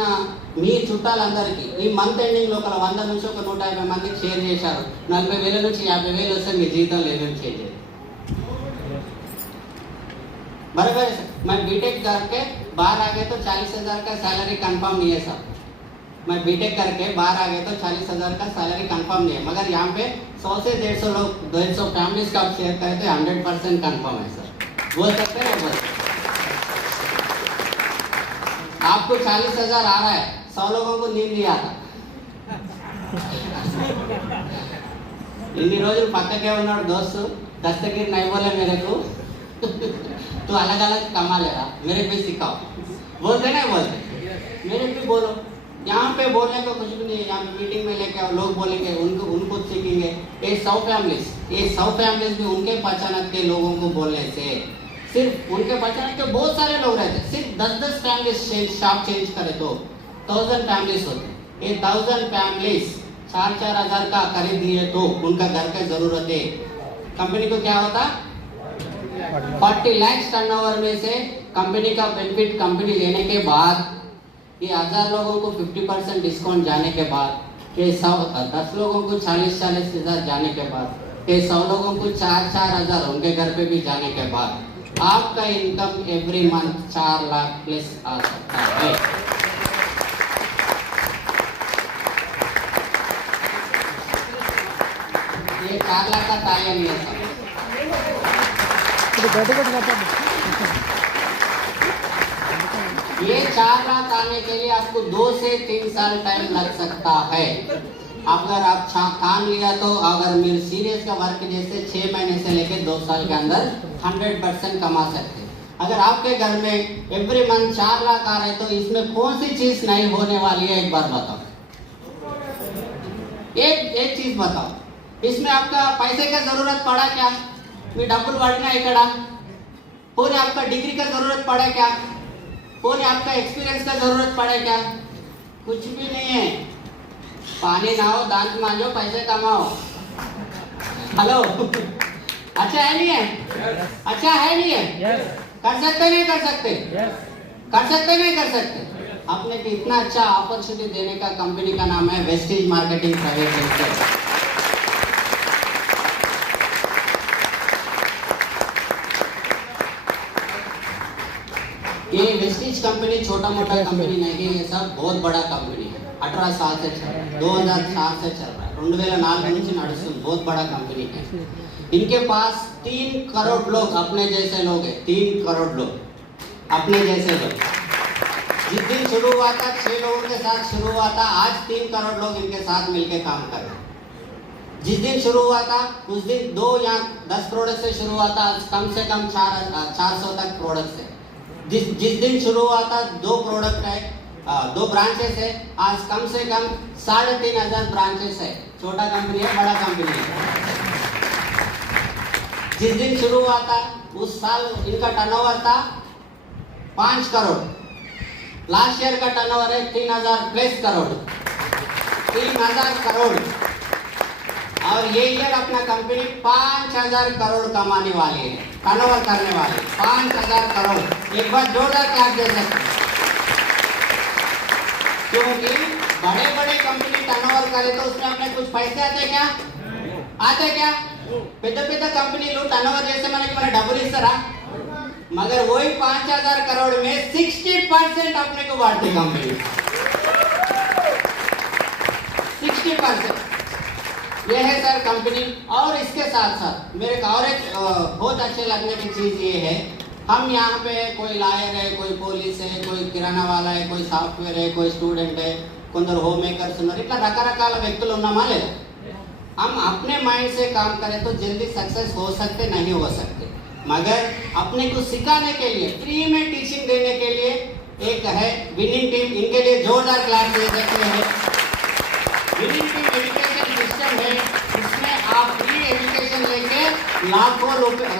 మీ చుట్టాలందరికీ ఈ మంత్ ఎండింగ్ లో 100 నుంచి 150 మందికి షేర్ చేశారు. 40,000 నుంచి 50,000 వస్తే మీ జీవితంలో ఏమేమి చేంజ్ అయ్యింది? बराबर है। मैं बीटेक करके बाहर आ गए तो 40,000 का सैलरी कंफर्म नहीं है सर। मैं बीटेक करके बाहर आ गए तो 40,000 का सैलरी कंफर्म नहीं है, मगर यहाँ पे 100 से 150 लोग 150 फैमिलीज का आप शेयर करें तो 100% कंफर्म है सर। बोल सकते हैं बोल। आपको 40,000 आ रहा है, 100 लोगों को नींद नहीं आता। इन्हीं रोज पक्के उन्नाడు दोस्त दस्तगीर नहीं बोले मेरे को तो अलग अलग कमा ले रहा, मेरे भी सिखाओ। बोलते नहीं बोलते? मेरे भी बोलो। यहाँ पे बोलने को कुछ भी नहीं है। यहाँ पे मीटिंग में लेके आओ, लोग बोलेंगे, उनको सीखेंगे। ये 100 फैमिलीज भी उनके पहचान के लोगों को बोलने से, सिर्फ उनके पहचान के बहुत सारे लोग रहते, सिर्फ 10 फैमिलीज शॉप चेंज करे तो 1000 फैमिलीज होते। ये 1000 फैमिलीज 4-4 हजार का खरीद लिए तो उनका घर का जरूरत है। कंपनी को क्या होता? 40 लाख टर्नओवर में से कंपनी का बेनिफिट कंपनी लेने के बाद, ये 1000 लोगों को 50% डिस्काउंट जाने के बाद, ये 10 लोगों को 40-40 हजार जाने के बाद, ये 100 लोगों को 4-4 हजार उनके घर पे भी जाने के बाद आपका income every month 4 lakh plus आ सकता है। ये 4 लाख का ताया नहीं है। ये 4 लाख आने के लिए आपको 2 से 3 साल टाइम लग सकता है। अगर आप ठान लिया तो, अगर मेरे सीरियस का वर्क जैसे 6 महीने से लेकर 2 साल के अंदर 100% कमा सकते हैं। अगर आपके घर में एवरी मंथ 4 लाख आ रहे तो इसमें कौन सी चीज नहीं होने वाली है? एक बार बताओ, एक चीज बताओ। इसमें आपका पैसे का जरूरत पड़ा क्या? मी डब्बुल वाड़ना इकड़ा पूरे आपका डिग्री का जरूरत पड़ा क्या? पूरे आपका एक्सपीरियंस का जरूरत पड़ा क्या? कुछ भी नहीं है। पानी नहाओ, दांत मांजो, पैसे कमाओ। हेलो अच्छा है नहीं है? अच्छा है नहीं है? कर सकते नहीं कर सकते? कर सकते नहीं कर सकते? आपने को इतना अच्छा अपॉर्चुनिटी देने का कंपनी का नाम है वेस्टेज मार्केटिंग प्राइवेट लिमिटेड। ये वेस्टेज कंपनी छोटा मोटा कंपनी नहीं है, ये सब बहुत बड़ा कंपनी है। 18 साल से चल रहा है, 2004 से चल रहा है, 2004 నుంచి నడుస్తుంది। बहुत बड़ा कंपनी है। इनके पास 3 करोड़ लोग अपने जैसे लोग हैं। 3 करोड़ लोग अपने जैसे लोग। जिस दिन शुरू हुआ था 6 लोगों के साथ शुरू हुआ था, आज 3 करोड़ लोग इनके साथ मिलकर काम कर रहे हैं। जिस दिन शुरू हुआ था उस दिन 2 या 10 प्रोडक्ट से शुरू हुआ था, कम से कम 400 तक प्रोडक्ट है। जिस दिन शुरू हुआ था 2 प्रोडक्ट है, 2 ब्रांचेस है, आज कम से कम 3500 ब्रांचेस है। छोटा कंपनी है, बड़ा कंपनी है। जिस दिन शुरू हुआ था उस साल इनका टर्नओवर था 5 करोड़। लास्ट ईयर का टर्नओवर है 3000+ करोड़, 3000 करोड़। और ये ईयर अपना कंपनी 5000 करोड़ कमाने वाली है, टर्नओवर करने वाली 5000 करोड़। एक बार जोरदार क्लैप दे सकते हैं, क्योंकि बड़े बड़े कंपनी टर्नओवर करे तो उसमें अपने कुछ पैसे आते क्या? आते क्या? పెద్ద పెద్ద కంపెనీలు టర్నోవర్ చేస్తే మనకి మన డబ్బులు ఇస్తారా? मगर वही 5000 करोड़ में 60% अपने को बांटती कंपनी। 60% ये है सर कंपनी। और इसके साथ साथ मेरे को और एक बहुत अच्छे लगने की चीज ये है, हम यहाँ पे कोई लॉयर है, कोई पुलिस है, कोई किराना वाला है, कोई सॉफ्टवेयर है, कोई स्टूडेंट है, కొందరు होम मेकर्स उన్నారు, ఇట్లా రకరకాల వ్యక్తులు ఉన్నామా లేదా? हम अपने माइंड से काम करें तो जल्दी सक्सेस हो सकते नहीं हो सकते, मगर अपने को सिखाने के लिए फ्री में टीचिंग देने के लिए एक है विनिंग टीम। इनके लिए जोरदार क्लास दे सकते हैं। विनिंग टीम एजुकेशन सिस्टम है, इसमें आप फ्री एजुकेशन लेके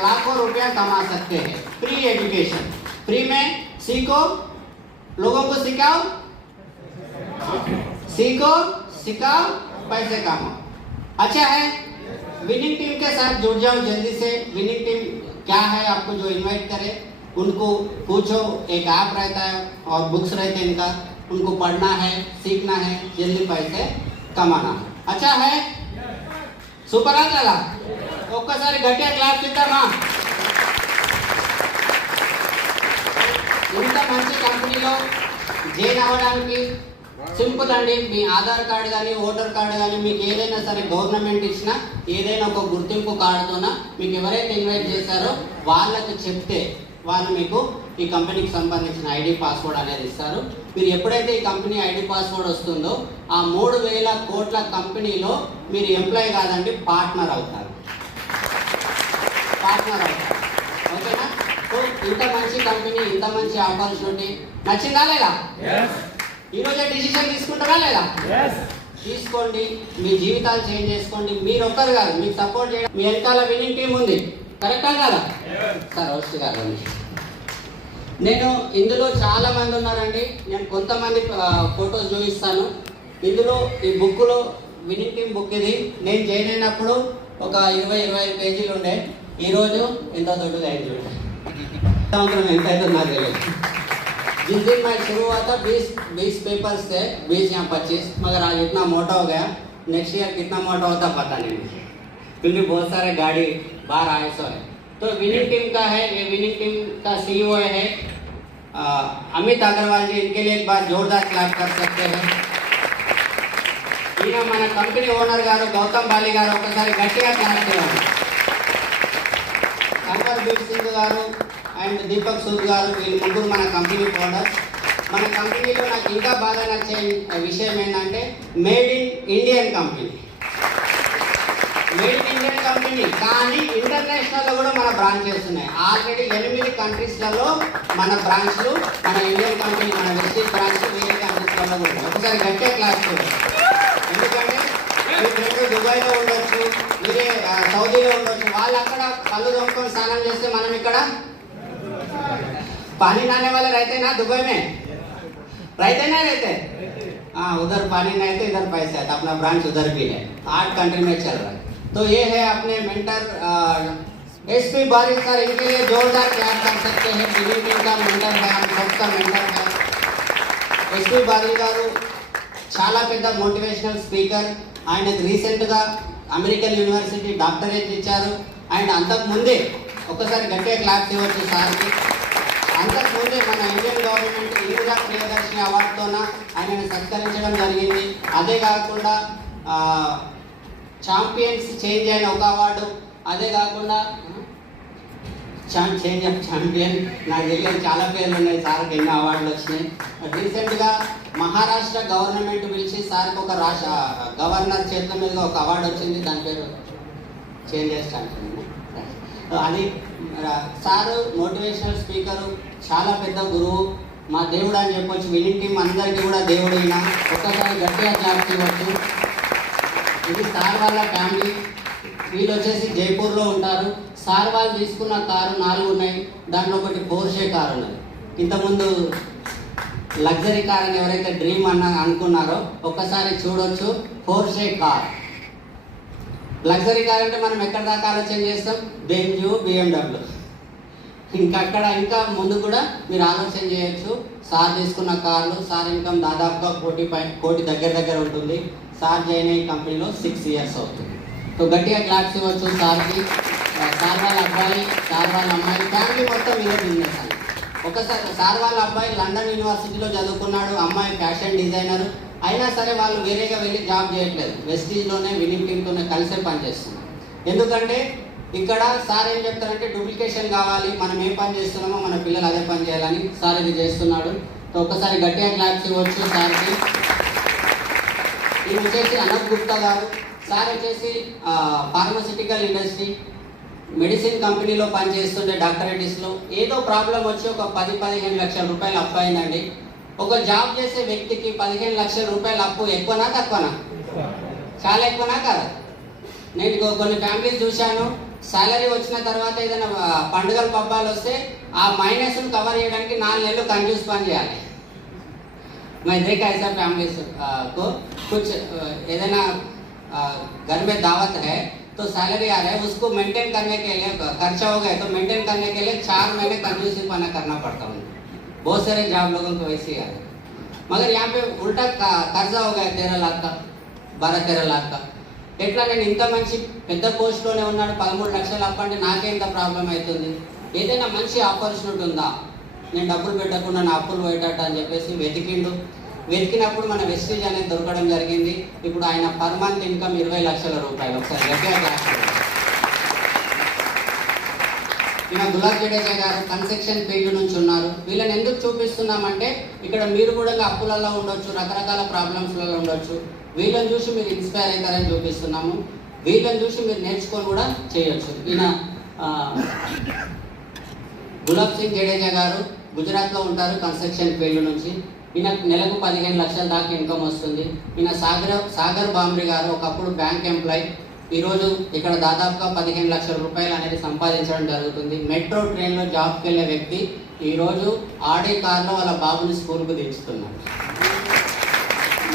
लाखों रुपया कमा सकते हैं। फ्री एजुकेशन, फ्री में सीखो, लोगों को सिखाओ, सीखो सिखाओ, पैसे कमाओ। अच्छा है, विनिंग टीम के साथ जुड़ जाओ जल्दी से। विनिंग टीम क्या है, आपको जो इनवाइट करे उनको पूछो। एक ऐप रहता है और बुक्स रहते हैं इनका, उनको पढ़ना है, सीखना है, जल्दी पैसे कमाना है। अच्छा है, సూపర్ అలా ఒక్కసారి గట్టిగా క్లాప్ ఇద్దామా? ఇంత మంచి కంపెనీలో జాయిన్ అవ్వడానికి సింపుల్ అండి। మీ ఆధార్ కార్డు కానీ ఓటర్ కార్డు కానీ మీకు ఏదైనా సరే గవర్నమెంట్ ఇచ్చిన ఏదైనా ఒక గుర్తింపు కార్డుతోన మీకు ఎవరైతే ఇన్వైట్ చేశారో వాళ్ళకి చెప్తే వాళ్ళు మీకు ఈ కంపెనీకి సంబంధించిన ఐడి పాస్వర్డ్ అనేది ఇస్తారు। మీరు ఎప్పుడైతే ఈ కంపెనీ ఐడి పాస్వర్డ్ వస్తుందో ఆ 3000 కోట్ల కంపెనీలో మీరు ఎంప్లాయీ కాదండి, పార్ట్నర్ అవుతారు। పార్ట్నర్ అవుతారు, ఓకేనా? సో ఇంత మంచి కంపెనీ, ఇంత మంచి ఆపర్చునిటీ నచ్చిందా లేదా? ఈరోజే డిసిషన్ తీసుకుంటారా లేదా? తీసుకోండి, మీ జీవితాలు చేంజ్ చేసుకోండి। మీరు ఒక్కరు కాదు, మీకు సపోర్ట్ చేయడం మీ వెనకాల వినింగ్ టీం ఉంది, కరెక్టా కదా? సార్ హోస్ట్ గారు, నేను ఇందులో చాలా మంది ఉన్నారండి, నేను కొంతమంది ఫొటోస్ చూపిస్తాను। ఇందులో ఈ బుక్లో వినింగ్ టీం బుక్ ఇది, నేను జాయిన్ అయినప్పుడు ఒక 20-25 పేజీలు ఉండే, ఈరోజు ఎంత దొడ్డుగా అయింది చూడండి। సంవత్సరం ఎంత అయితే నాకు తెలియదు। जिस दिन मैं शुरू हुआ था 20 पेपर्स थे, 20 या 25, मगर आज इतना मोटा हो गया। नेक्स्ट ईयर कितना मोटा होता पता नहीं, क्योंकि बहुत सारे गाड़ी बाहर आए सो है। तो विनिंग टीम का है, ये विनिंग टीम का सीईओ है अमित अग्रवाल जी, इनके लिए एक बार जोरदार क्लैप कर सकते हैं। ఈయన మన కంపెనీ ఓనర్ గారు గౌతమ్ బాలి గారు, ఒకసారి గట్టిగా క్లాప్ చేయాలి। శంకర్ సింగ్ గారు అండ్ దీపక్ సూద్ గారు, వీళ్ళు ముగ్గురు మన కంపెనీ ఫౌండర్స్। మన కంపెనీలో నాకు ఇంకా బాగా నచ్చే విషయం ఏంటంటే made in Indian company, made in Indian company, కానీ ఇంటర్నేషనల్లో కూడా మన బ్రాంచెస్ ఉన్నాయి। ఆల్రెడీ 8 కంట్రీస్లలో మన బ్రాంచ్లు, మన ఇండియన్ కంపెనీ, మన వెస్టేజ్ బ్రాంచ్ వేరే కంట్రీస్లలో కూడా। ఒకసారి గట్టిగా క్లాస్ చూడండి, ఎందుకంటే మీరు దుబాయ్లో ఉండొచ్చు, పళ్ళు తోముకొని స్నానం చేస్తే మనం ఇక్కడ पानी नहाने वाले रहते ना दुबई में, रहते ना रहते? हाँ, उधर पानी नहीं तो इधर पैसे है, तो अपना ब्रांच उधर भी है, 8 कंट्री में चल रहा है। तो ये है अपने मेंटर एसपी बारिश सर, इनके लिए जोरदार क्लैप कर सकते हैं। टीम का मेंटर है, हम सबका मेंटर है। एसपी बारिश గారు చాలా పెద్ద మోటివేషనల్ స్పీకర్. ఆయనకు రీసెంట్గా అమెరికన్ యూనివర్సిటీ డాక్టరేట్ ఇచ్చారు. అండ్ అంతకుముందే ఒకసారి గట్టిగా క్లాప్స్ ఇవ్వచ్చు సార్కి. అంతకుముందే మన ఇండియన్ గవర్నమెంట్ ఇందిరా ప్రియదర్శిని అవార్డుతోన ఆయనను సత్కరించడం జరిగింది. అదే కాకుండా ఛాంపియన్స్ చేంజ్ అయిన ఒక అవార్డు, అదే కాకుండా చేంజ్ ఆఫ్ ఛాంపియన్, నాకు తెలియదు చాలా పేర్లు ఉన్నాయి సార్కి, ఎన్నో అవార్డులు వచ్చినాయి. రీసెంట్గా మహారాష్ట్ర గవర్నమెంట్ పిలిచి సార్కి ఒక గవర్నర్ చేతుల మీదుగా ఒక అవార్డు వచ్చింది, దాని పేరు చేంజ్ ఆఫ్ ఛాంపియన్. అది సారు మోటివేషనల్ స్పీకరు, చాలా పెద్ద గురువు, మా దేవుడు అని చెప్పొచ్చు. వినింగ్ టీం అందరికీ కూడా దేవుడు అయిన. ఒక్కసారి గట్టిగా క్లాప్స్ ఇవ్వచ్చు. ఇది సార్ వాళ్ళ ఫ్యామిలీ. వీళ్ళు వచ్చేసి జైపూర్లో ఉంటారు. సార్ వాళ్ళు తీసుకున్న కారు 4 ఉన్నాయి, దాంట్లో ఒకటి పోర్షే కారు ఉన్నది. ఇంతకుముందు లగ్జరీ కార్ అని ఎవరైతే డ్రీమ్ అనుకున్నారో ఒక్కసారి చూడొచ్చు, పోర్షే కార్. లగ్జరీ కార్ అంటే మనం ఎక్కడ దాకా ఆలోచన చేస్తాం, బెంజు, బిఎండబ్ల్యూ. ఇంకా ముందు కూడా మీరు ఆలోచన చేయొచ్చు. సార్ తీసుకున్న కార్లు, సార్ ఇన్కమ్ దాదాపుగా కోటి దగ్గర ఉంటుంది. సార్ జాయిన్ అయ్యే కంపెనీలో 6 years అవుతుంది. సో గట్టిగా క్లాప్స్ ఇవ్వచ్చు సార్కి. సార్ వాళ్ళ అబ్బాయి, సార్ వాళ్ళ అమ్మాయి, ఫ్యామిలీ మొత్తం మీరే బిజినెస్ అని. ఒకసారి సార్ వాళ్ళ అబ్బాయి లండన్ యూనివర్సిటీలో చదువుకున్నాడు, అమ్మాయి ఫ్యాషన్ డిజైనర్. అయినా సరే వాళ్ళు వేరేగా వెళ్ళి జాబ్ చేయట్లేదు, వెస్టీజ్లోనే వినింగ్ టీమ్తోనే కలిసే పనిచేస్తున్నారు. ఎందుకంటే ఇక్కడ సార్ ఏం చెప్తారంటే డూప్లికేషన్ కావాలి, మనం ఏ పని చేస్తున్నామో మన పిల్లలు అదే పని చేయాలని సార్ ఇది చేస్తున్నాడు. సో ఒకసారి గట్టిగా క్లాప్స్ ఇవ్వచ్చు సార్కి. ఇది వచ్చేసి అనబ్ గుప్తా గారు. సార్ వచ్చేసి ఫార్మసిటికల్ ఇండస్ట్రీ, మెడిసిన్ కంపెనీలో పనిచేస్తుండే డాక్టరేటిస్లో. ఏదో ప్రాబ్లం వచ్చి ఒక 10-15 లక్షల రూపాయలు అప్పు అయిందండి. ఒక జాబ్ చేసే వ్యక్తికి 15 లక్షల రూపాయల అప్పు ఎక్కువనా తక్కువనా? చాలా ఎక్కువనా కాదా? నేను కొన్ని ఫ్యామిలీస్ చూశాను, సాలరీ వచ్చిన తర్వాత ఏదైనా పండుగల పబ్బాలు వస్తే ఆ మైనస్ను కవర్ చేయడానికి 4 నెలలు కంజ్యూస్ పని చేయాలి. मैं देखा ऐसा फैमिली को कुछ एदना घर में दावत है तो सैलरी आ रहा है, उसको मेंटेन करने के लिए खर्चा हो गया तो मेंटेन करने के लिए 4 महीने कंजूसी पना करना पड़ता है। बहुत सारे जॉब लोगों को वैसे ही आ रहे, मगर यहाँ पे उल्टा कर्जा हो गया 13 लाख का, 12-13 लाख का. ఎట్లా నేను ఇంత మంచి పెద్ద పోస్ట్లోనే ఉన్నాడు, 13 లక్షలు అప్పు అంటే నాకే ఇంత ప్రాబ్లం అవుతుంది. ఏదైనా మంచి ఆపర్చునిటీ ఉందా, నేను డబ్బులు పెట్టకుండా నా అప్పులు పోయేటట్టు అని చెప్పేసి వెతికినప్పుడు మన వెస్టీజ్ అనేది దొరకడం జరిగింది. ఇప్పుడు ఆయన పర్ మంత్ ఇన్కమ్ 20 లక్షల రూపాయలు. ఒకసారి గట్టిగా ఈయన గులాబ్ జడేజా గారు కన్స్ట్రక్షన్ ఫీల్డ్ నుంచి ఉన్నారు. వీళ్ళని ఎందుకు చూపిస్తున్నామంటే ఇక్కడ మీరు కూడా అప్పులలో ఉండొచ్చు, రకరకాల ప్రాబ్లమ్స్లలో ఉండొచ్చు. వీళ్ళని చూసి మీరు ఇన్స్పైర్ అవుతారని చూపిస్తున్నాము. వీళ్ళని చూసి మీరు నేర్చుకొని కూడా చేయొచ్చు. ఈయన గులాబ్ సింగ్ జడేజా గారు గుజరాత్లో ఉంటారు, కన్స్ట్రక్షన్ ఫీల్డ్ నుంచి. ఈయన నెలకు 15 లక్షల దాకా ఇన్కమ్ వస్తుంది. ఈయన సాగర్ బాంబ్రీ గారు ఒకప్పుడు బ్యాంక్ ఎంప్లాయ్, ఈరోజు ఇక్కడ దాదాపుగా 15 లక్షల రూపాయలు అనేది సంపాదించడం జరుగుతుంది. మెట్రో ట్రైన్లో జాబ్కి వెళ్ళే వ్యక్తి ఈరోజు ఆడే కార్లో వాళ్ళ బాబుని స్కూల్కు దించుతున్నారు.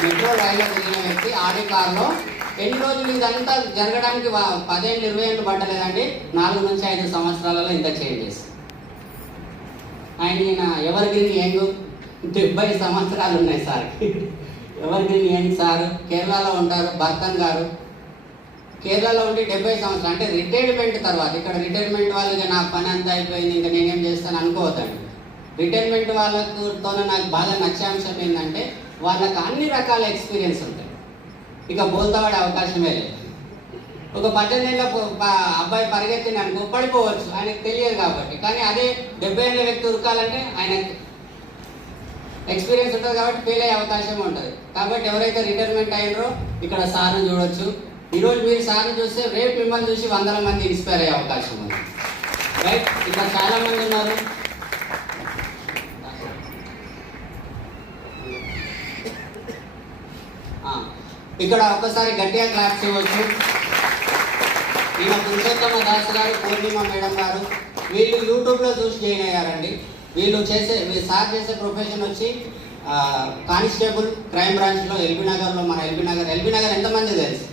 మెట్రో రైల్లో తిరిగిన వ్యక్తి ఆడే కార్లో ఎన్ని రోజులు ఇదంతా జరగడానికి 10-20 ఏళ్ళు పట్టలేదండి, 4 నుంచి 5 సంవత్సరాలలో ఇంత చేంజెస్. ఆయన ఎవర్ గ్రీన్ యంగ్, 70 సంవత్సరాలు ఉన్నాయి సార్కి. Ever green young sir. కేరళలో ఉంటారు, బర్తన్ గారు. కేరళలో ఉండి 70 సంవత్సరాలు అంటే రిటైర్మెంట్ తర్వాత. ఇక్కడ రిటైర్మెంట్ వాళ్ళకి నా పని అంతా అయిపోయింది, ఇంకా నేనేం చేస్తాను అనుకోవద్దండి. రిటైర్మెంట్ వాళ్ళతోనే నాకు బాగా నచ్చే అంశం ఏంటంటే వాళ్ళకి అన్ని రకాల ఎక్స్పీరియన్స్ ఉంటాయి. ఇక బోల్తావాడే అవకాశమే లేదు. ఒక 18 ఏళ్ళ అబ్బాయి పరిగెత్తిని అనుకో పడిపోవచ్చు, ఆయనకు తెలియదు కాబట్టి. కానీ అదే 70 ఏళ్ళ వ్యక్తి ఉరకాలంటే ఆయనకి ఎక్స్పీరియన్స్ ఉంటుంది కాబట్టి ఫెయిల్ అయ్యే అవకాశం ఉంటుంది. కాబట్టి ఎవరైతే రిటైర్మెంట్ అయినరో ఇక్కడ సార్ని చూడొచ్చు. ఈరోజు మీరు సార్ని చూస్తే రేపు మిమ్మల్ని చూసి 100 మంది ఇన్స్పైర్ అయ్యే అవకాశం ఉంది. రైట్, ఇక్కడ చాలామంది ఉన్నారు. ఇక్కడ ఒక్కసారి గట్టిగా క్లాప్స్ ఇవ్వచ్చు. ఈయన పురుషోత్తమ దాస్ గారు, పూర్ణిమ మేడం గారు, వీళ్ళు యూట్యూబ్లో చూసి జాయిన్ అయ్యారండి. వీళ్ళు సార్ చేసే ప్రొఫెషన్ వచ్చి కానిస్టేబుల్ క్రైమ్ బ్రాంచ్లో ఎల్బీ నగర్లో, మన ఎల్బీ నగర్ ఎంతమంది తెలుసు?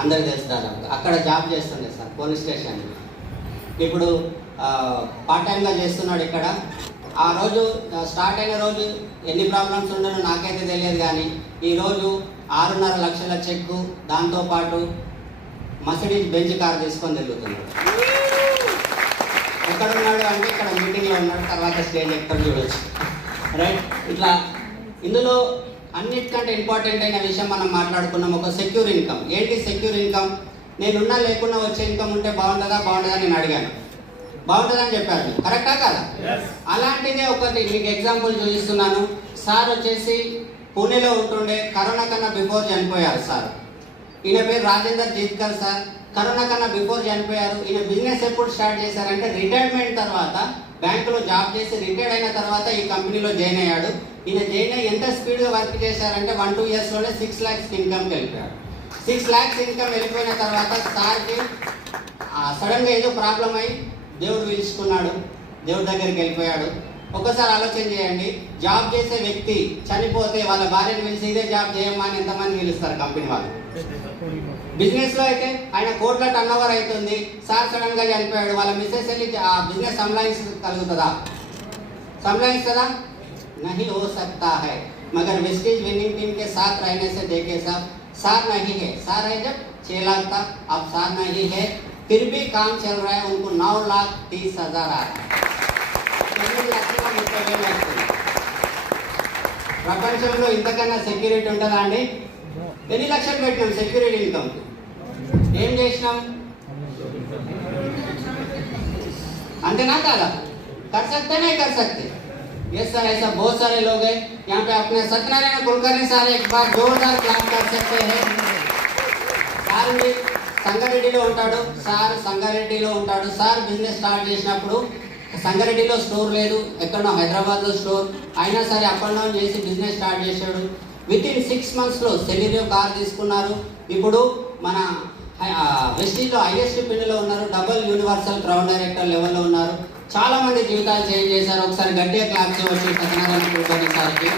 అందరికి తెలుస్తారు. అక్కడ జాబ్ చేస్తుండే సార్, పోలీస్ స్టేషన్. ఇప్పుడు పార్ట్ టైంగా చేస్తున్నాడు ఇక్కడ. ఆ రోజు స్టార్ట్ అయిన రోజు ఎన్ని ప్రాబ్లమ్స్ ఉండనో నాకైతే తెలియదు, కానీ ఈరోజు 6.5 లక్షల చెక్కు, దాంతోపాటు మర్సిడీస్ బెంజ్ కార్ తీసుకొని తిరుగుతున్నాడు. ఎక్కడున్నాడు అంటే ఇక్కడ మీటింగ్లో ఉన్నాడు, తర్వాత స్టేజ్ ఎక్కడ చూడొచ్చు. రైట్, ఇట్లా ఇందులో అన్నిటికంటే ఇంపార్టెంట్ అయిన విషయం మనం మాట్లాడుకున్నాం, ఒక సెక్యూర్ ఇన్కమ్. ఏంటి సెక్యూర్ ఇన్కమ్? నేనున్నా లేకున్నా వచ్చే ఇన్కమ్ ఉంటే బాగుంటుందా నేను అడిగాను. బాగుంటుందని చెప్పారు, కరెక్టా కాదా? అలాంటిదే ఒకటి మీకు ఎగ్జాంపుల్ చూపిస్తున్నాను. సార్ వచ్చేసి పూణేలో ఉంటుండే, కరోనా కన్నా బిఫోర్ చనిపోయారు సార్. ఈయన పేరు రాజేందర్ జీత్కర్ సార్. కరోనా కన్నా బిఫోర్ చనిపోయారు. ఈయన బిజినెస్ ఎప్పుడు స్టార్ట్ చేశారంటే రిటైర్మెంట్ తర్వాత, బ్యాంకులో జాబ్ చేసి రిటైర్డ్ అయిన తర్వాత ఈ కంపెనీలో జాయిన్ అయ్యాడు. ఈయన జాయిన్ అయ్యి ఎంత స్పీడ్గా వర్క్ చేశారంటే 1-2 ఇయర్స్లోనే 6 lakhs ఇన్కమ్కి వెళ్ళిపోయాడు. 6 lakhs ఇన్కమ్ వెళ్ళిపోయిన తర్వాత సార్కి సడన్గా ఏదో ప్రాబ్లం అయ్యి దేవుడు పిలుచుకున్నాడు, దేవుడి దగ్గరికి వెళ్ళిపోయాడు. ఒక్కసారి ఆలోచన చేయండి, జాబ్ చేసే వ్యక్తి చనిపోతే వాళ్ళ భార్యను పిలిచి ఇదే జాబ్ చేయమ్మా అని ఎంతమంది పిలుస్తారు కంపెనీ వాళ్ళు? బిజినెస్లో అయితే ఆయన కోట్ల టర్న్ ఓవర్ అవుతుంది, సార్ సడన్గా చనిపోయాడు, వాళ్ళ మిస్సెస్ వెళ్ళి ఆ బిజినెస్ సంలాయించగలుగుతుందా? సంలాయిస్తుందా? नहीं हो सकता है। मगर वेस्टेज विनिंग टीम के साथ रहने से देखे सार नहीं है, सार है जब 6 लाख था, अब सार नहीं है, फिर भी काम चल रहा है। उनको 9,30,000 आ रहा है। ప్రపంచంలో ఇంతకన్నా సెక్యూరిటీ ఉంటుందా అండి? ఎన్ని లక్షలు పెట్టినాం సెక్యూరిటీ ఇన్కమ్? ఏం చేసినాం? अंतना काला कर सकते नहीं कर सकते? ये सर ऐसा बहुत सारे लोग हैं यहाँ पे। अपने सत्यनारायण कुलकर्णी सारे एक बार जोरदार क्लाप कर सकते हैं। సార్ సంగారెడ్డిలో ఉంటాడు, సార్ సంగారెడ్డిలో ఉంటాడు. సార్ బిజినెస్ స్టార్ట్ చేసినప్పుడు సంగారెడ్డిలో స్టోర్ లేదు, ఎక్కడో హైదరాబాద్లో స్టోర్. అయినా సరే అప్ అండ్ డౌన్ చేసి బిజినెస్ స్టార్ట్ చేశాడు. విత్ ఇన్ 6 monthsలో సెలీరియో కార్ తీసుకున్నారు. ఇప్పుడు మన వెస్టీజ్లో హైయెస్ట్ పిన్లో ఉన్నారు, డబుల్ యూనివర్సల్ క్రౌన్ డైరెక్టర్ లెవెల్లో ఉన్నారు. చాలా మంది జీవితాలు చేంజ్ చేశారు. ఒకసారి గట్టిగా క్లాప్ చేయవచ్చు సత్యనారాయణ కులకర్ణి సార్కి.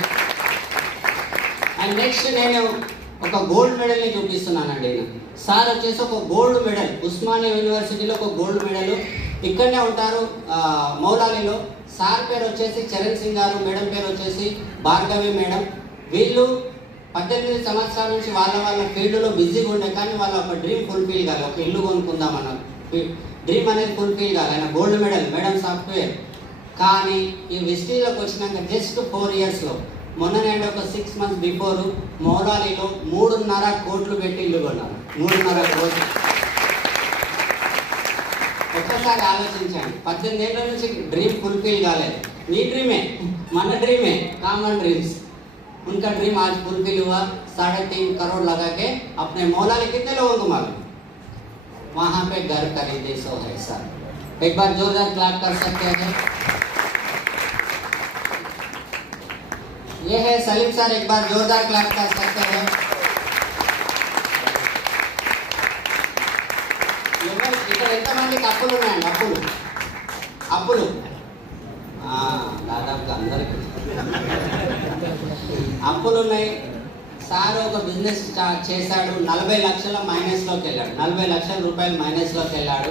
అండ్ నెక్స్ట్ నేను ఒక గోల్డ్ మెడల్ని చూపిస్తున్నానండి. సార్ వచ్చేసి ఒక గోల్డ్ మెడల్, ఉస్మానియా యూనివర్సిటీలో ఒక గోల్డ్ మెడల్. ఇక్కడనే ఉంటారు మౌలాలిలో. సార్ పేరు వచ్చేసి చరణ్ సింగ్ గారు, మేడం పేరు వచ్చేసి భార్గవి మేడం. వీళ్ళు 18 సంవత్సరాల నుంచి వాళ్ళ ఫీల్డ్లో బిజీగా ఉండే, కానీ వాళ్ళ ఒక డ్రీమ్ ఫుల్ఫిల్ కాదు. ఒక ఇల్లు కొనుక్కుందామన్న డ్రీమ్ అనేది ఫుల్ఫిల్ కాదు. ఆయన గోల్డ్ మెడల్, మేడం సాఫ్ట్వేర్. కానీ ఈ వెస్టీజ్లోకి వచ్చినాక జస్ట్ 4 yearsలో, మొన్ననే అంటే ఒక 6 months బిఫోర్ మౌలాలిలో 3.5 కోట్లు పెట్టి ఇల్లు కొన్నారు. 3.5 కోట్లు. ఒక్కసారి ఆలోచించండి, 18 ఏళ్ళ నుంచి డ్రీమ్ ఫుల్ఫిల్ కాలేదు. మీ డ్రీమే, మన డ్రీమే, కామన్ డ్रीम्स। उनका ड्रीम आज फुलफिल हुआ। 3.5 करोड़ लगा के अपने मौलाली कितने लोगों को मालूम? वहां पे घर खरीदे सो है सर। एक बार जोरदार क्लैप कर सकते हैं। ये है सलीम सर, एक बार जोरदार क्लैप कर सकते हैं। ఇక్కడ ఎంతమందికి అప్పులు ఉన్నాయండి? అప్పులు దాదాపు అందరికీ అప్పులు ఉన్నాయి. సార్ ఒక బిజినెస్ స్టార్ట్ చేశాడు, 40 లక్షల మైనస్లోకి వెళ్ళాడు. 40 లక్షల రూపాయలు మైనస్లోకి వెళ్ళాడు.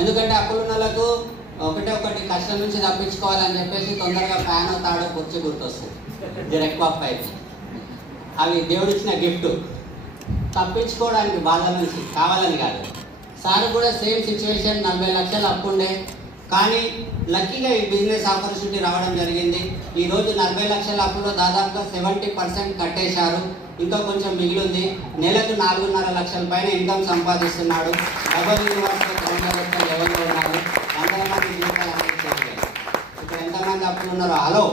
ఎందుకంటే అప్పులున్న వాళ్ళకు ఒకటి కష్టం నుంచి తప్పించుకోవాలని చెప్పేసి తొందరగా ఫ్యాన్ తాడో కుర్చీ గుర్తొస్తుంది, ఎక్కువ పైపు. అవి దేవుడిచ్చిన గిఫ్ట్, తప్పించుకోవడానికి బాధ నుంచి, కావాలని కాదు. సార్ కూడా సేమ్ సిచ్యువేషన్, 40 లక్షలు అప్పు ఉండే, కానీ లక్కీగా ఈ బిజినెస్ ఆపర్చునిటీ రావడం జరిగింది. ఈరోజు 40 లక్షల అప్పులో దాదాపుగా 70% కట్టేశారు. ఇంకా కొంచెం మిగిలింది. నెలకు 4.5 లక్షల పైన ఇన్కమ్ సంపాదిస్తున్నాడు. డబుల్ యూనివర్సిటీ క్రౌన్ లెవెల్లో ఉన్నారు. 100 మంది జీవితాలు అనేది చేయలేదు. ఇక్కడ ఎంతమంది అప్పులు ఉన్నారో? హలో,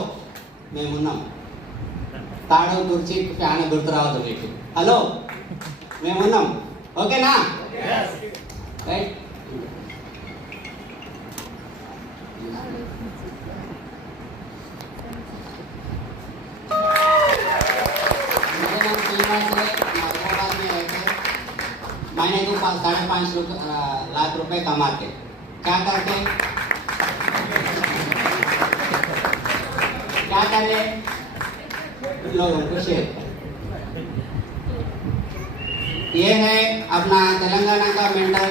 మేమున్నాం. తాడో కుర్చీ ఫ్యాన్ గుర్తు రావద్దు మీకు. హలో, మేమున్నాం. ఓకేనా? రైట్. महीने को 5.5 लाख रुपए कमाते, क्या करते, क्या करे, लोगों को शेयर करें। ये है अपना तेलंगाना का मेंटर,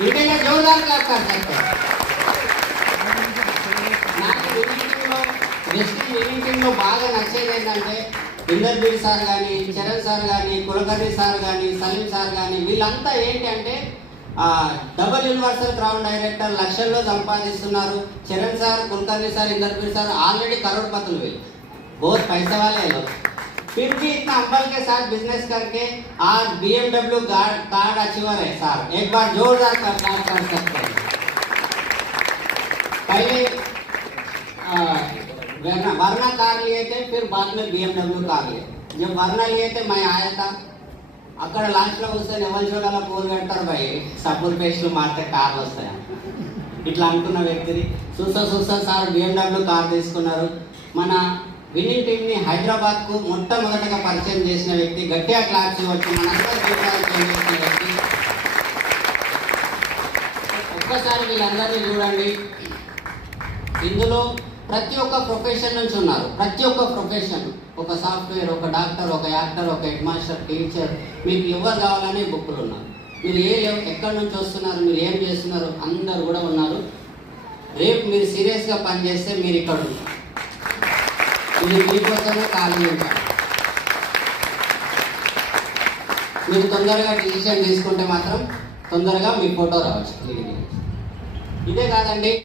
इनके लिए जोरदार क्लैप कर सकते हैं। విన్నింగ్ టీంలో బాగా నచ్చేది ఏంటంటే ఇందర్బీర్ సార్ కానీ, చరణ్ సార్ కానీ, కులకర్ణి సార్ కానీ, సలీం సార్ కానీ, వీళ్ళంతా ఏంటి అంటే డబుల్ యూనివర్సల్ క్రౌన్ డైరెక్టర్, లక్షల్లో సంపాదిస్తున్నారు. Charan sir, Kulkarni sir, Inderbir sir already करोड़पति हुए, बहुत पैसे वाले लोग, फिर भी इतना अंबल के साथ बिजनेस करके आज BMW कार्ड अचीवर है सार। एक बार जोरदार क्लैप कर सकते हैं। पहले वरना कार लिए थे, फिर बाद में BMW कार लिए। जब वरना लिए थे मैं आया था, అక్కడ లాస్ట్లో వస్తే నెవల్ చోడాల పోల్ పెడతారు భయ్, సపోర్ట్ పేస్ట్లు మారితే కార్లు వస్తాయి ఇట్లా అనుకున్న వ్యక్తిని చూస్తా సార్ BMW కార్ తీసుకున్నారు. మన విన్నింగ్ టీంని హైదరాబాద్కు మొట్టమొదటగా పరిచయం చేసిన వ్యక్తి, గట్టిగా క్లాప్స్ ఇవ్వచ్చు మనందరూ చేసిన వ్యక్తి. ఒక్కసారి వీళ్ళందరినీ చూడండి, ఇందులో ప్రతి ఒక్క ప్రొఫెషన్ నుంచి ఉన్నారు. ప్రతి ఒక్క ప్రొఫెషన్, ఒక సాఫ్ట్వేర్, ఒక డాక్టర్, ఒక యాక్టర్, ఒక హెడ్ మాస్టర్, టీచర్, మీకు ఎవరు కావాలని బుక్కులు ఉన్నారు. మీరు ఎక్కడి నుంచి వస్తున్నారు, మీరు ఏం చేస్తున్నారు, అందరు కూడా ఉన్నారు. రేపు మీరు సీరియస్గా పనిచేస్తే మీరు ఇక్కడ ఉన్నారు. మీరు మీకోసమే ఖాళీ ఉంటారు. మీరు తొందరగా డిసిషన్ తీసుకుంటే మాత్రం తొందరగా మీ ఫోటో రావచ్చు. ఇదే కాదండి.